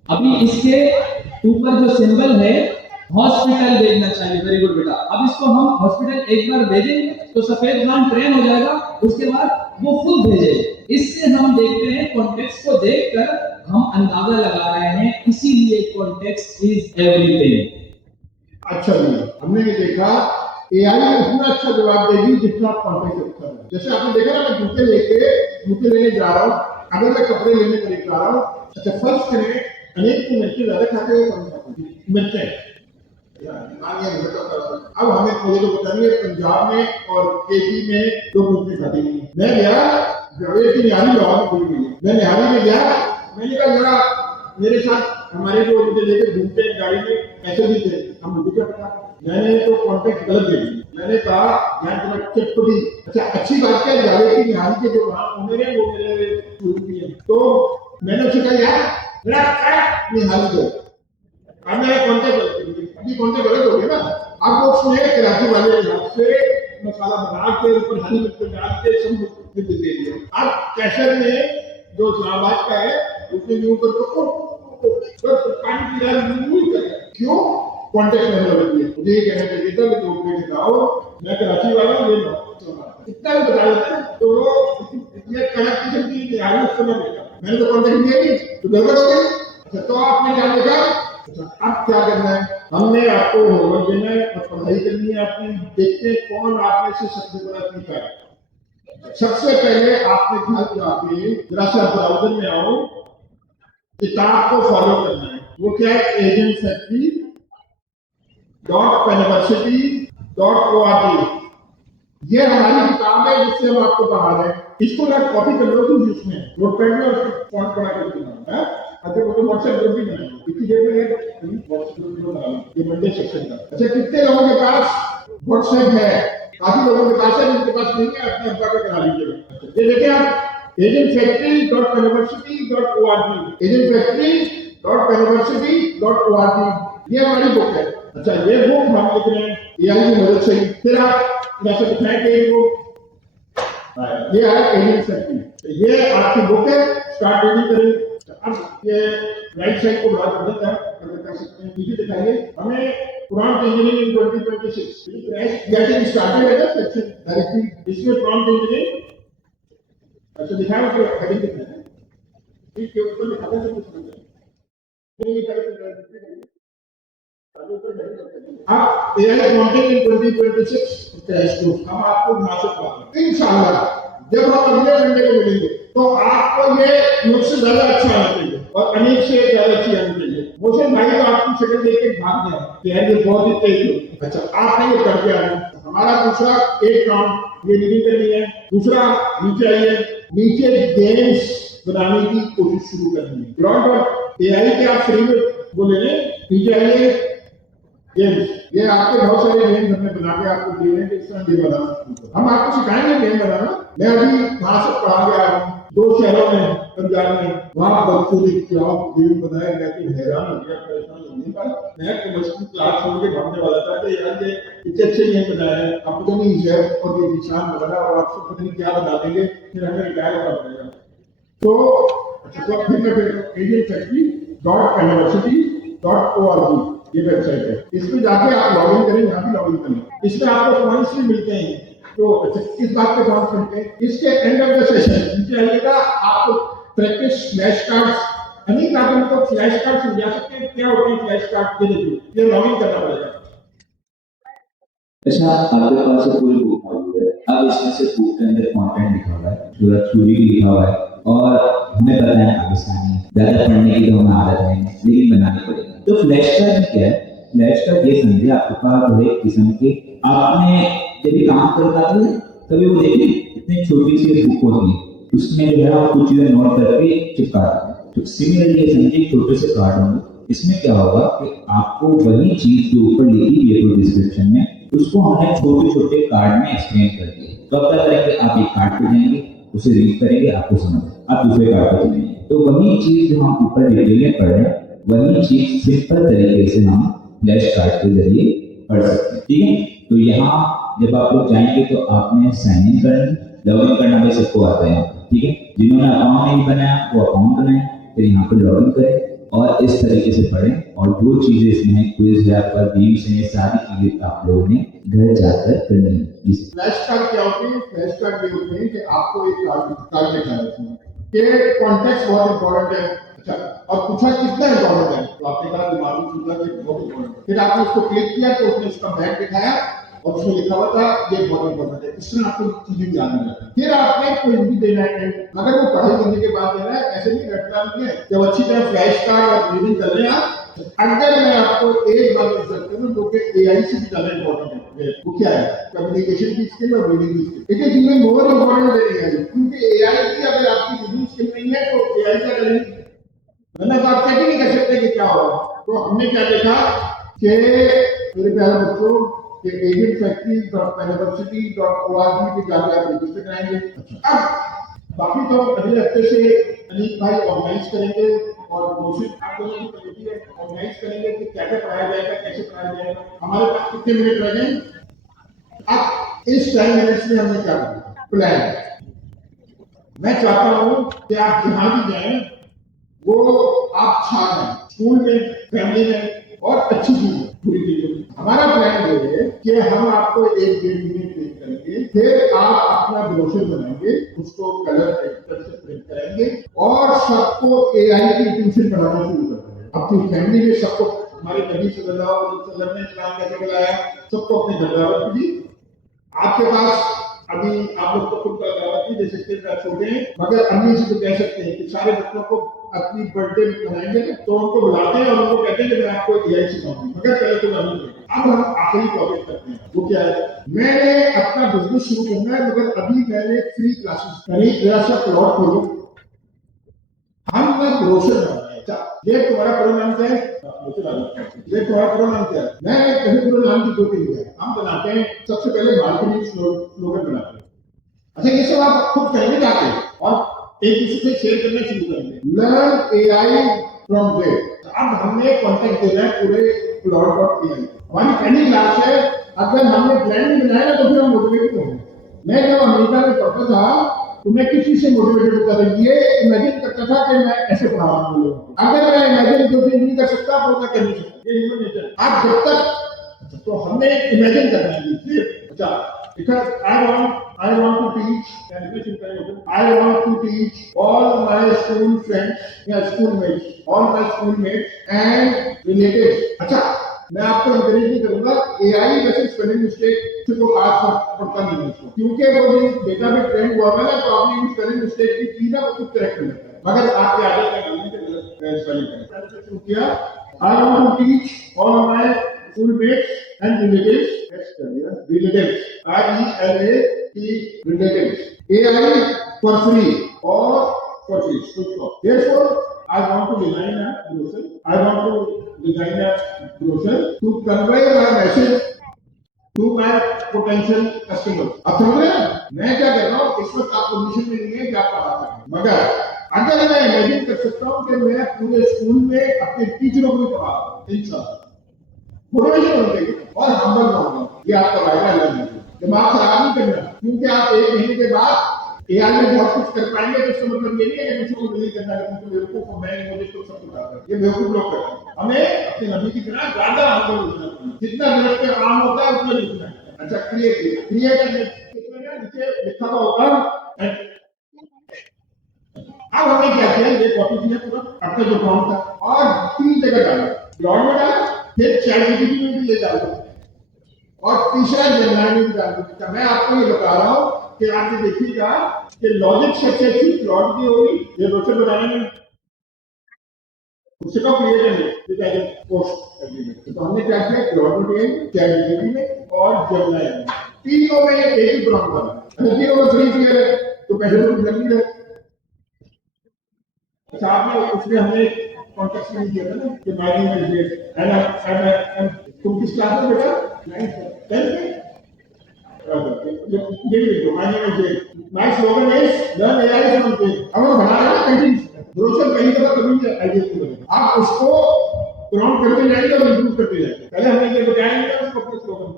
अभी इसके ऊपर जो सिंबल है हॉस्पिटल भेजना चाहिए। वेरी गुड बेटा। अब इसको हम हॉस्पिटल एक बार भेजेंगे तो सफेद खान ट्रेन हो जाएगा, उसके बाद वो खुद भेजेगा। इससे हम देखते हैं कॉन्टेक्स्ट को देखकर हम अंदाजा लगा रहे हैं, इसीलिए कॉन्टेक्स्ट इज एवरीथिंग। अच्छा जी, हमने ये देखा एआई उतना अच्छा जवाब देगी जितना कॉन्टेक्स्ट अच्छा है। जैसे आपने देखा ना, मैं जूते लेने जा रहा हूँ, अगर मैं कपड़े लेने के लिए जा रहा हूँ, अच्छा फर्स्ट करें अनेक को मिर्ची ज्यादा खाते हुए मिर्चें, अब हमें मुझे तो पता नहीं है पंजाब में और केपी में दो मिर्ची खाती नहीं। मैं गया निहारी लाहौर में खुल गई, मैं निहारी में गया, मैंने कहा जरा मेरे साथ हमारे जो मुझे लेकर घूमते हैं गाड़ी में ऐसे भी थे, हम मुझे क्या पता, मैंने तो कॉन्टेक्ट गलत दे दिया। मैंने कहा मैं तुम्हें चटपटी, अच्छा अच्छी बात क्या जावे की निहारी के जो वहां ओनर है वो मेरे शुरू की है, तो मैंने उसे कहा यार मेरा निहारी दो, अब मेरा कॉन्टेक्ट अभी कॉन्टेक्ट गलत हो गया ना। आप लोग सुने कराची वाले यहाँ से मसाला बना के ऊपर हरी मिर्च डाल के सब दे दिया। अब कैसर में जो इस्लामाबाद का है उसने यूं करके पानी पी रहा है, क्यों कॉन्टेक्ट नहीं लगती है। मुझे ये कहना चाहिए था कि तुम दिखाओ मैं कराची वाला हूँ, इतना भी बता देते हैं तो वो इतने कड़क किस्म की निहारी उसको मैं देखा, मैंने तो कॉन्टेक्ट दिया नहीं तो गड़बड़ हो गई। अच्छा तो आपने क्या देखा, अब क्या करना है, हमने आपको होमवर्क देना है और पढ़ाई करनी है आपने, देखते हैं कौन आपने से सबसे बड़ा सीखा है। सबसे पहले आपने घर जाके जरा सा ब्राउजर में आओ, किताब को फॉलो करना है। वो क्या है, agencyfactory.university.org, ये हमारी किताब है जिससे हम आपको पढ़ा रहे हैं। इसको ना कॉपी कर लो तुम, जिसमें नोटपैड में और फॉन्ट बना कर देना है। अच्छा वो तो व्हाट्सएप ग्रुप भी बनाएंगे, इतनी देर में व्हाट्सएप ग्रुप बना लो, ये मंडे सेक्शन का। अच्छा कितने लोगों के पास व्हाट्सएप है, काफी लोगों के पास है, जिनके पास नहीं है अपने अब्बा का करा लीजिएगा। ये देखिए आप agencyfactory.university.org, agencyfactory.university.org, ये हमारी बुक है। अच्छा ये बुक हम लिख रहे हैं एआई की मदद से, फिर आप जैसे दिखाएंगे वो ये है एजेंसी, ये आपकी बुक है, स्टार्ट रीडिंग करें। अब ये राइट साइड को बात कर देता है, अगर कर सकते हैं नीचे दिखाइए हमें prompt engineering 2026 crash getting started है ना सेक्शन डायरेक्टली, इसमें प्रॉम्प्ट इंजीनियरिंग अच्छा दिखाया कि हेडिंग कितना है, ठीक है ऊपर लिखा है सब कुछ समझ नहीं कर अब एआई प्रॉम्प्टिंग इन 2026 क्रैश कोर्स हम आपको मुनासिब करेंगे इंशाल्लाह। जब हम अगले मंडे को मिलेंगे तो आपको ये मुझसे ज्यादा अच्छा आना चाहिए और अनेक से ज्यादा अच्छी आनी चाहिए। मुझे भाई तो आपकी शक्ल देख के भाग गया कि यार ये बहुत ही तेज हो। अच्छा आपने ये करके आना, हमारा दूसरा एक काम ये रीडिंग करनी है, दूसरा नीचे आइए, नीचे गेम्स बनाने की कोशिश शुरू करनी है। एआई के आप फ्री में वो ले लें, नीचे आइए गेम्स, ये आपके बहुत सारे गेम हमने बना के आपको दिए हैं, इस तरह गेम बनाना हम आपको सिखाएंगे गेम बनाना। मैं अभी वहां से पढ़ा गया हूँ 2 शहरों में पंजाब में, वहां बदसूरी क्या गेम बनाया गया कि हैरान हो गया, परेशान होने का। मैं कमर्शियल क्लास छोड़ के भागने वाला था कि यार ये इतने अच्छे गेम बनाए हैं, आपको तो नहीं शेफ और ये निशान वगैरह और आपको पता नहीं क्या बना देंगे, फिर हमें रिटायर होना पड़ेगा। तो अच्छा तो फिर agencyfactory.university.org ये वेबसाइट है, इसमें जाके आप लॉगिन करें, यहाँ भी लॉगिन करें। इसमें आपको पॉइंट्स भी मिलते हैं, तो अच्छा इस बात पे ध्यान रखें, इसके एंड ऑफ द सेशन नीचे आइएगा, आपको प्रैक्टिस फ्लैश कार्ड्स, अनेक आप उनको फ्लैश कार्ड समझा सकते हैं क्या होते हैं फ्लैश कार्ड, ये देखिए ये लॉगिन करना पड़ेगा। अच्छा आपके पास पूरी बुक मौजूद है, अब इसमें से बुक के अंदर कंटेंट लिखा हुआ है, पूरा थ्योरी भी लिखा हुआ है और हमें पता है पाकिस्तानी ज्यादा पढ़ने की तो हमें आदत है, लेकिन बनानी पड़ेगी। तो फ्लैश कार्ड क्या है, फ्लैश कार्ड ये समझे आपके पास जो है किस्म के आपने जब भी काम करता है तभी वो देखिए इतनी छोटी सी बुक होती है, उसमें जो है आप कुछ चीजें नोट करके चिपका देते हैं। तो सिमिलरली ये समझिए छोटे से कार्ड होंगे, इसमें क्या होगा कि आपको वही चीज जो ऊपर लिखी हुई है डिस्क्रिप्शन में उसको हमने छोटे छोटे कार्ड में एक्सप्लेन कर दिया। तो अब क्या करेंगे, आप एक कार्ड पे जाएंगे, उसे रीड करेंगे, आपको समझ आप दूसरे कार्ड पे जाएंगे, तो वही चीज जो हम ऊपर डिटेल में पढ़ रहे हैं वही चीज सिंपल तरीके से हम फ्लैश कार्ड के जरिए पढ़ सकते हैं। ठीक है, तो यहाँ जब आप लोग जाएंगे तो आपने साइन इन करना, लॉगिन करना भी सबको आता है। ठीक है, जिन्होंने अकाउंट नहीं बनाया वो अकाउंट बनाए, फिर यहाँ पर लॉगिन करें और इस तरीके से पढ़ें और जो चीजें इसमें हैं क्विज है आपका गेम्स हैं, सारी चीजें आप लोगों ने घर जाकर करनी है। फ्लैश कार्ड क्या होते हैं, फ्लैश कार्ड ये होते हैं कि आपको एक कार्ड दिखाया है कि कॉन्टेक्स्ट बहुत इंपॉर्टेंट है। अच्छा, और पूछा कितना इम्पोर्टेंट है, तो आपने कहा दिमागी सुविधा के बहुत इम्पोर्टेंट है। फिर आपने उसको क्लिक किया तो उसने उसका बैग दिखाया और उसमें लिखा हुआ था ये बहुत इम्पोर्टेंट है, इसमें आपको चीजें ध्यान में रखना। फिर आपने कोई भी देना है, अगर वो पढ़ाई करने के बाद देना है, ऐसे नहीं रटना नहीं है। जब अच्छी तरह फ्लैश कार्ड और रीडिंग कर रहे हैं आप, अगर मैं आपको एक बात कह सकता हूँ तो एआई से भी ज्यादा इम्पोर्टेंट है, वो क्या है, कम्युनिकेशन की स्किल और रीडिंग की स्किल। लेकिन चीजें मोर इम्पोर्टेंट है एआई, क्योंकि एआई की अगर आपकी रीडिंग स्किल नहीं है तो एआई क्या करेगी, वरना तो आप चेक ही नहीं कर सकते कि क्या होगा। तो हमने क्या देखा कि मेरे प्यारे बच्चों कि एजेंट फैक्ट्री यूनिवर्सिटी.org पे जाकर आप रजिस्टर कराएंगे। अब बाकी तो अगले हफ्ते से अनीक भाई ऑर्गेनाइज करेंगे और कोशिश आप लोगों की कमेटी है ऑर्गेनाइज करेंगे कि क्या क्या पढ़ाया जाएगा, कैसे पढ़ाया जाएगा। हमारे पास कितने मिनट रह गए, अब इस 10 मिनट्स में हमने क्या किया प्लान। मैं चाहता हूं कि आप जहां भी जाएं वो आप छा जाएं, स्कूल में, फैमिली में और अच्छी चीज पूरी चीजों में। हमारा प्लान ये है कि हम आपको 1-1.5 महीने ट्रेन करेंगे, फिर आप अपना ब्रोशर बनाएंगे, उसको कलर पेपर से प्रिंट करेंगे और सबको एआई की ट्यूशन पढ़ाना शुरू कर देंगे। अपनी फैमिली में सबको, हमारे नबी सल्लल्लाहु अलैहि वसल्लम ने इस्लाम कैसे बुलाया, सबको अपने घर दावत दी। आपके पास अभी आप लोग तो खुद का दावत नहीं दे सकते, छोटे हैं, मगर अम्मी से तो कह सकते हैं कि सारे बच्चों को अपनी बर्थडे मनाएंगे तो उनको बुलाते हैं और उनको कहते हैं कि मैं आपको एआई सिखाऊंगी, मगर पहले तो अम्मी को। अब हम आखिरी टॉपिक करते हैं, वो क्या है, मैंने अपना बिजनेस शुरू करना है मगर अभी मैंने फ्री क्लासेस करी, जरा सा प्लॉट खोलो, हम ना ब्रोशर बनाए। ये तुम्हारा पूरा नाम क्या है, ये तुम्हारा पूरा नाम क्या है, मैं कभी पूरा नाम की कोई नहीं है, हम बनाते हैं सबसे पहले मार्केटिंग स्लोगन बनाते हैं। अच्छा, ये सब आप खुद करेंगे जाके और एक दूसरे से शेयर करना शुरू करेंगे। Learn AI from there. अब हमने कॉन्टेक्ट देना है पूरे plot.ai। हमारी पहली क्लास है, अगर हमने प्लान नहीं बनाया तो फिर हम मोटिवेट होंगे। मैं जब अमेरिका में पढ़ता था तो मैं किसी से मोटिवेटेड होता था, ये इमेजिन करता था कि मैं ऐसे पढ़ा रहा हूँ लोगों को। अगर मैं इमेजिन जो चीज नहीं कर सकता वो मैं कर नहीं सकता, ये ह्यूमन नेचर। आप जब तक, तो हमने इमेजिन करना है। अच्छा, because I want to teach all my school friends, schoolmates and relatives। अच्छा, मैं आपको इंकरेज नहीं करूंगा, एआई वैसे स्पेलिंग मिस्टेक से कोई खास फर्क पड़ता नहीं है उसको, क्योंकि वो जो डेटा में ट्रेंड हुआ है ना, तो आपने स्पेलिंग मिस्टेक की थी ना, वो कुछ करेक्ट कर लेता है, मगर आपके आगे का गलती से गलत स्पेलिंग करें। शुरू किया, I want to teach all my schoolmates and relatives, relatives, relatives, AI for free or for free. Therefore, I want to design a brochure to convey my message to my potential customers। अब समझ रहे हैं मैं क्या कर रहा हूँ, इस वक्त आप पोजीशन में नहीं है कि आप पढ़ा करें, मगर अगर मैं इमेजिन कर सकता हूँ कि मैं पूरे स्कूल में अपने टीचरों को भी पढ़ा रहा हूँ, इंशाल्लाह मोटिवेशन हो जाएगी और हम्बल होगा। ये आपका वायदा है, दिमाग खराब नहीं करना, क्योंकि आप 1 महीने के बाद एआई में बहुत कुछ कर पाएंगे तो इसका मतलब ये नहीं है कि दूसरों को नहीं करना है, क्योंकि बेवकूफ मैं मुझे तो सब कुछ आता है, ये बेवकूफ लोग करते हैं। हमें अपने नबी की तरह ज्यादा हम्बल होना चाहिए, जितना गलत पे आम होता है उतना लिखना है। अच्छा, क्रिएट नीचे लिखा हुआ होगा। अब हमने क्या किया, ये कॉपी किया पूरा अपना जो प्रॉम्प्ट था और 3 जगह डाला, प्लॉट में डाला, फिर चैटजीपीटी में भी ले डालो और तीसरा जेमिनी में भी डालो। मैं आपको ये बता रहा हूँ कि आप ये देखिएगा कि लॉजिक सबसे अच्छी प्लॉट की होगी, ये ब्रोशर बनाने में उससे का क्रिएट पोस्ट एग्रीमेंट। तो हमने क्या किया, प्लॉट में, चैटजीपीटी में और जेमिनी में, तीनों में एक ही प्रॉम्प्ट बना। तीनों में फ्री किया है तो पैसे तो लग नहीं गए। अच्छा, आपने उसमें हमने कॉन्टेक्स्ट में दिया था ना कि my name is Z and तुम किस क्लास में बेटा, 9th 10th में, ये लिखो my name is Z, my slogan is learn AI from Z. अब हम बना रहे हैं पेंटिंग ब्रोशर, कहीं दफा कभी आइडिया नहीं बनेगा, आप उसको प्रॉम्प्ट करते जाएंगे और इंप्रूव करते जाएंगे। पहले हमने ये बताया नहीं था उसको अपना स्लोगन,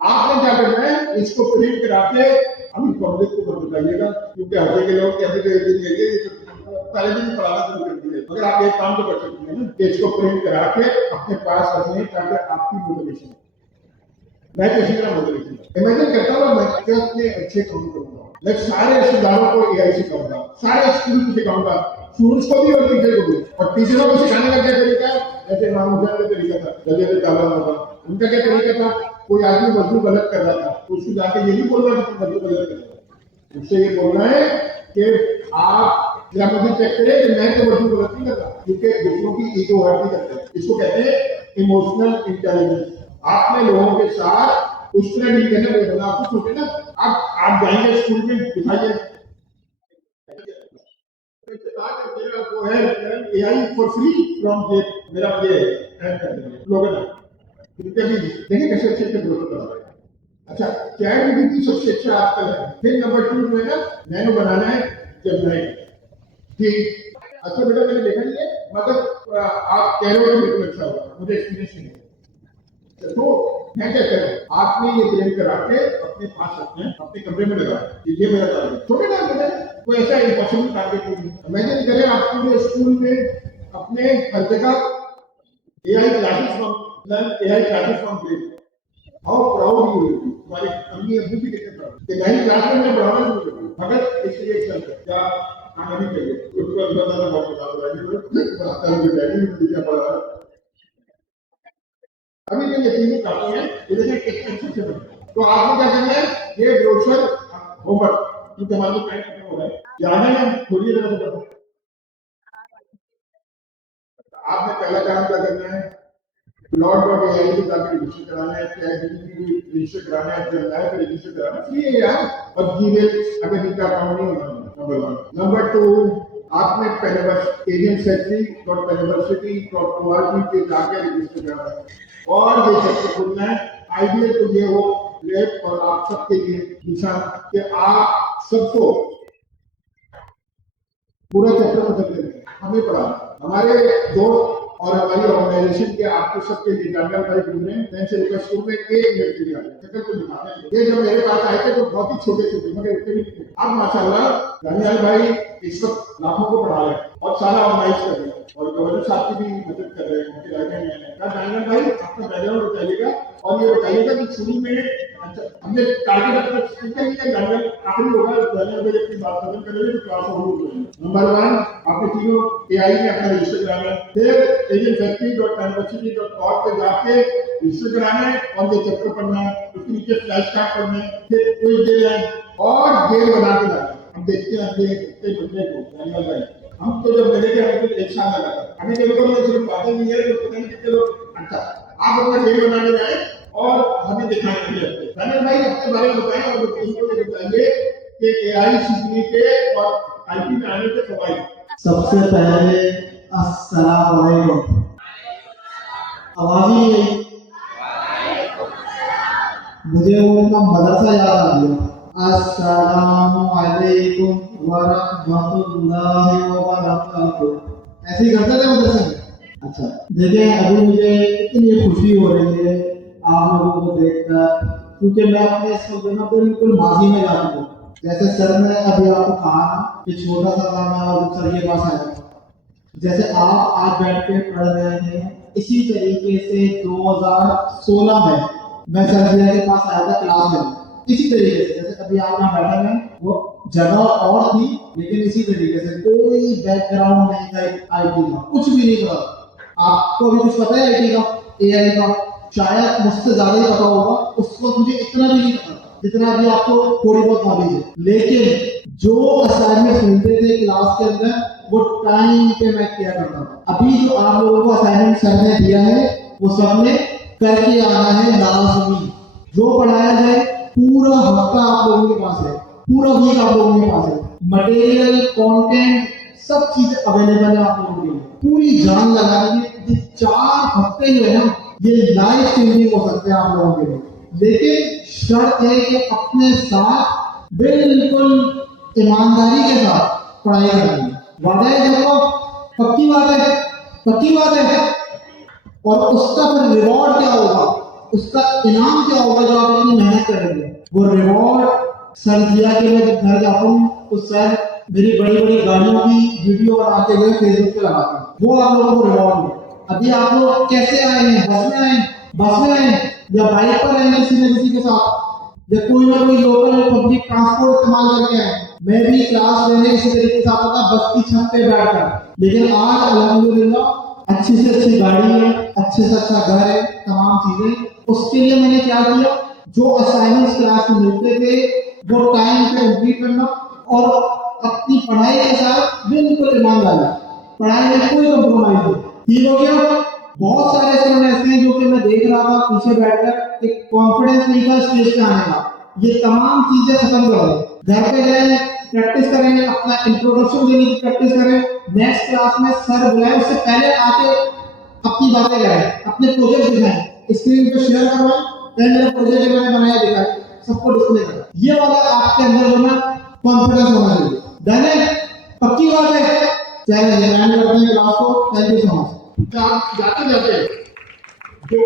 आपने क्या करना है, इसको प्रिंट करा के अभी पब्लिक को मत बताइएगा, क्योंकि हर के लोग कहते थे दिन ये पहले दिन पढ़ाना शुरू कर दिए, मगर आप एक काम तो कर सकते हैं ना, कि इसको प्रिंट करा के अपने पास रखें ताकि आपकी मोटिवेशन, मैं किसी तरह मोटिवेशन इमेजिन करता हूँ, मैं कितने अच्छे काम करूंगा, मैं सारे रिश्तेदारों को एआई सिखाऊंगा, सारे स्कूल को सिखाऊंगा, स्टूडेंट्स को भी और टीचर को भी। और टीचरों को सिखाने का क्या तरीका है? जैसे इमाम हुसैन का तरीका था, जब ताला होगा उनका क्या तरीका था? कोई आदमी वजू गलत कर रहा था तो उसको जाके ये नहीं बोल रहा कि तुम वजू गलत कर रहे हो, उससे ये बोलना है कि आप या मुझे चेक करें कि मैं तो वजू गलत नहीं कर रहा, क्योंकि दूसरों की ईगो हर्ट नहीं करते। इसको कहते हैं इमोशनल इंटेलिजेंस। आपने लोगों के साथ उस तरह नहीं करना बोला, आपको सोचे ना आप जाएंगे स्कूल में, दिखाइए वो है AI फॉर फ्री फ्रॉम मेरा ये स्लोगन है, देखिए कैसे अच्छे से ग्रोथ कर रहा है। अच्छा, चैट जीपीटी सबसे अच्छा आजकल है। फिर नंबर 2 में ना नैनो बनाना है जेमिनी। ठीक, अच्छा बेटा मैंने देखा नहीं है, मतलब आप कह रहे हो बिल्कुल अच्छा होगा, मुझे एक्सपीरियंस नहीं है। तो मैं क्या करूं, आपने ये प्रिंट करा के अपने पास रखना है, अपने कमरे में लगा कि ये मेरा टारगेट। छोटे टारगेट है, कोई ऐसा इम्पॉसिबल टारगेट नहीं। इमेजिन करें आप पूरे स्कूल में अपने हर जगह AI classes from grade. How proud you will be. हमारे अम्मी अब्बू भी कितने प्राउड कि मैं क्लास में मैं पढ़ाना शुरू कर दूं, मगर इसलिए चल क्या आना नहीं चाहिए। उसको बताना बहुत बता रहा है, बताता हूं डैडी ने क्या पढ़ा। अभी जो ये तीनों काफी है, इधर से कितने अच्छे से बने। तो आपको क्या करना है, ये ब्रोशर होमवर्क, क्योंकि हमारे टाइम खत्म हो रहा है, याद है थोड़ी देर में आपने पहला काम क्या करना है, plot.ai को जाकर रजिस्टर कराना है, ChatGPT को रजिस्टर कराना है, जेमिनी को रजिस्टर कराना है, फ्री है यार। और जीमेल अगर इनका अकाउंट नहीं होना, नंबर 1। नंबर 2, आपने पहले बस indiansecretary.university.org पे जाकर रजिस्टर कराना है और ये चैप्टर खोलना है। आइडिया तो ये हो लेट और आप सबके लिए निशान कि आप सबको पूरा चैप्टर खत्म करेंगे, हमें पढ़ाना। हमारे दोस्त और हमारी ऑर्गेनाइजेशन के आपको सबके लिए जानकार भाई ढूंढ रहे हैं, मैं से रिक्वेस्ट करूं, 1 मिनट के लिए शक्ल को दिखाते हैं। ये जब मेरे पास आए थे तो बहुत ही छोटे छोटे मगर इतने भी थे। अब माशाल्लाह जानियाल भाई इस वक्त लाखों को पढ़ा रहे हैं और सारा ऑर्गेनाइज कर रहे हैं और गवर्नर साहब की भी मदद कर रहे हैं उनके राइट में। जानियाल भाई अपना बैकग्राउंड बताइएगा और ये बताइएगा कि शुरू में अच्छा हमने टारगेट अपना कितने लिए जानियाल आखिरी होगा, जानियाल भाई अपनी बात खत्म करेंगे तो क्लास शुरू हो जाएगी। नंबर 1, आपने तीनों AI में अपना रजिस्टर कराना है, फिर indiansecretary.university.org पे जाके रजिस्टर कराना है और ये चैप्टर पढ़ना है, उसके नीचे फ्लैश कार्ड पढ़ना है, फिर कोई दे रहा है और गेम बना के लाना है। हम देखते हैं अपने कितने बच्चे को जानियाल भाई, हम तो जब मिले थे हमको 1 साल लगा था, अभी जब तो सिर्फ बातें नहीं है तो पता नहीं कितने लोग। अच्छा, आप अपना गेम बनाने जाए और हमें दिखाने के लिए जानियाल भाई अपने बारे में बताएं और लोकेशन को बताइए कि AI सीखने के और IT में आने के फायदे। सबसे पहले अस्सलाम वालेकुम। आवाज ही नहीं, मुझे वो अपना मदरसा याद आ गया। अस्सलामु अलैकुम व रहमतुल्लाहि व बरकातुहू। ऐसे ही करते थे मदरसे में। अच्छा देखिए, अभी मुझे इतनी खुशी हो रही है आप लोगों को देखकर, क्योंकि मैं अपने इस वक्त बिल्कुल माजी में जा चुका हूँ। जैसे सर ने अभी आपको कहा ना कि छोटा सा था मैं और सर के पास आया था, जैसे आप आज बैठ के पढ़ रहे हैं, इसी तरीके से 2016 में मैं सर के पास आया था क्लास में, इसी तरीके से जैसे अभी आप यहाँ बैठे हैं। वो जगह और थी लेकिन इसी तरीके से, कोई बैकग्राउंड नहीं था IT का, कुछ भी नहीं था। आपको अभी कुछ पता है IT का, AI का? शायद मुझसे ज्यादा ही पता होगा, उस वक्त मुझे इतना भी नहीं पता जितना अभी आपको थोड़ी बहुत नॉलेज है। लेकिन जो असाइनमेंट मिलते थे क्लास के अंदर वो टाइम पे मैं किया करता था। अभी जो आप लोगों को असाइनमेंट सर ने दिया है वो सबने करके आना है लाजमी। जो पढ़ाया जाए पूरा हफ्ता आप लोगों के पास है, पूरा वीक आप लोगों के पास है, मटेरियल कंटेंट सब चीजें अवेलेबल है आप लोगों के लिए। पूरी जान लगाएंगे, 4 हफ्ते जो है ना ये लाइफ चेंजिंग हो सकते हैं आप लोगों के लिए। लेकिन शर्त है कि अपने साथ बिल्कुल ईमानदारी के साथ पढ़ाई करनी है। वादा है देखो, पक्की बात है, पक्की बात है। और उसका फिर रिवॉर्ड क्या होगा, उसका इनाम क्या होगा जो आप अपनी मेहनत करेंगे। वो रिवॉर्ड सर दिया कि मैं जब घर जाता हूँ तो सर मेरी बड़ी बड़ी गाड़ियों की वीडियो बनाते हुए फेसबुक पे लगाते हैं, वो आप लोगों को रिवॉर्ड है। अभी आप लोग कैसे आए हैं, बस में आए या बाइक पर आए किसी न किसी के साथ, या कोई ना कोई लोकल पब्लिक ट्रांसपोर्ट इस्तेमाल करके आए, मैं भी क्लास लेने इसी तरीके से आता था, बस की छत पे बैठकर। लेकिन आज अल्हम्दुलिल्लाह अच्छी से अच्छी गाड़ी है, अच्छे से अच्छा घर है, तमाम चीजें। उसके लिए मैंने क्या किया, जो असाइनमेंट्स क्लास में मिलते थे वो टाइम पे कंप्लीट करना और अपनी पढ़ाई के साथ बिल्कुल ईमानदारी, पढ़ाई में कोई कॉम्प्रोमाइज नहीं। ठीक हो गया। बहुत सारे स्टूडेंट ऐसे हैं जो कि मैं देख रहा था पीछे बैठकर, एक कॉन्फिडेंस नहीं था स्टेज पे आने का। ये तमाम चीजें खत्म करो, घर पे जाएं, प्रैक्टिस करें, अपना इंट्रोडक्शन देने की प्रैक्टिस करें। नेक्स्ट क्लास में सर बुलाएं, उससे पहले आके अपनी बातें करें, अपने प्रोजेक्ट दिखाएं, स्क्रीन पे शेयर करवाएं, मेरा प्रोजेक्ट मैंने बनाया दिखाएं, सबको डिस्प्ले करें। ये वाला आपके अंदर जो ना कॉन्फिडेंस होना चाहिए। डन है? पक्की बात है? चलिए एंड करते हैं क्लास को। Thank you so much. जाते जाते जो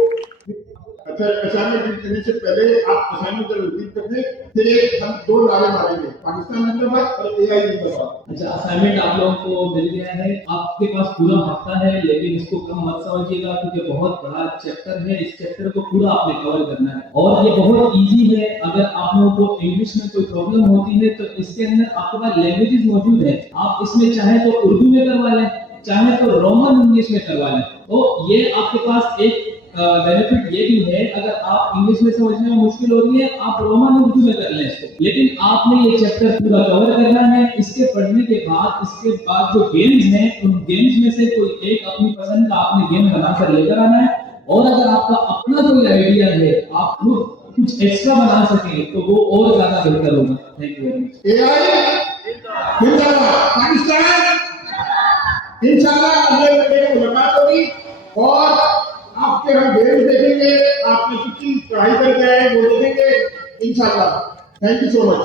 अच्छा असाइनमेंट देने से पहले आप असाइनमेंट जरूर रिपीट कर दें, फिर एक हम 2 नारे मारेंगे, पाकिस्तान जिंदाबाद और एआई जिंदाबाद। अच्छा, असाइनमेंट आप लोगों को मिल गया है, आपके पास पूरा हफ्ता है, लेकिन इसको कम मत समझिएगा क्योंकि बहुत बड़ा चैप्टर है। इस चैप्टर को पूरा आपने कवर करना है और ये बहुत इजी है। अगर आप लोगों को इंग्लिश में कोई प्रॉब्लम होती है तो इसके अंदर आपके पास लैंग्वेजेस मौजूद है। आप इसमें चाहे तो उर्दू में करवा लें, चाहे तो रोमन इंग्लिश में करवा लें। तो ये आपके पास एक बेनिफिट ये भी है, अगर आप इंग्लिश में समझने में मुश्किल हो रही है, आप रोमन उर्दू में कर लें इसको। लेकिन आपने ये चैप्टर पूरा कवर करना है। इसके पढ़ने के बाद इसके बाद जो गेम्स हैं, उन गेम्स में से कोई एक अपनी पसंद का आपने गेम बनाकर लेकर आना है। और अगर आपका अपना कोई आइडिया है, आप खुद कुछ एक्स्ट्रा बना सकें तो वो और ज्यादा बेहतर होगा। Thank you very much. AI जिंदाबाद, पाकिस्तान इंशाल्लाह अगले वीडियो में मुलाकात होगी और आपके हम गेम देखेंगे, आपने कुछ चीज पढ़ाई करके आए वो देखेंगे इंशाल्लाह। Thank you so much.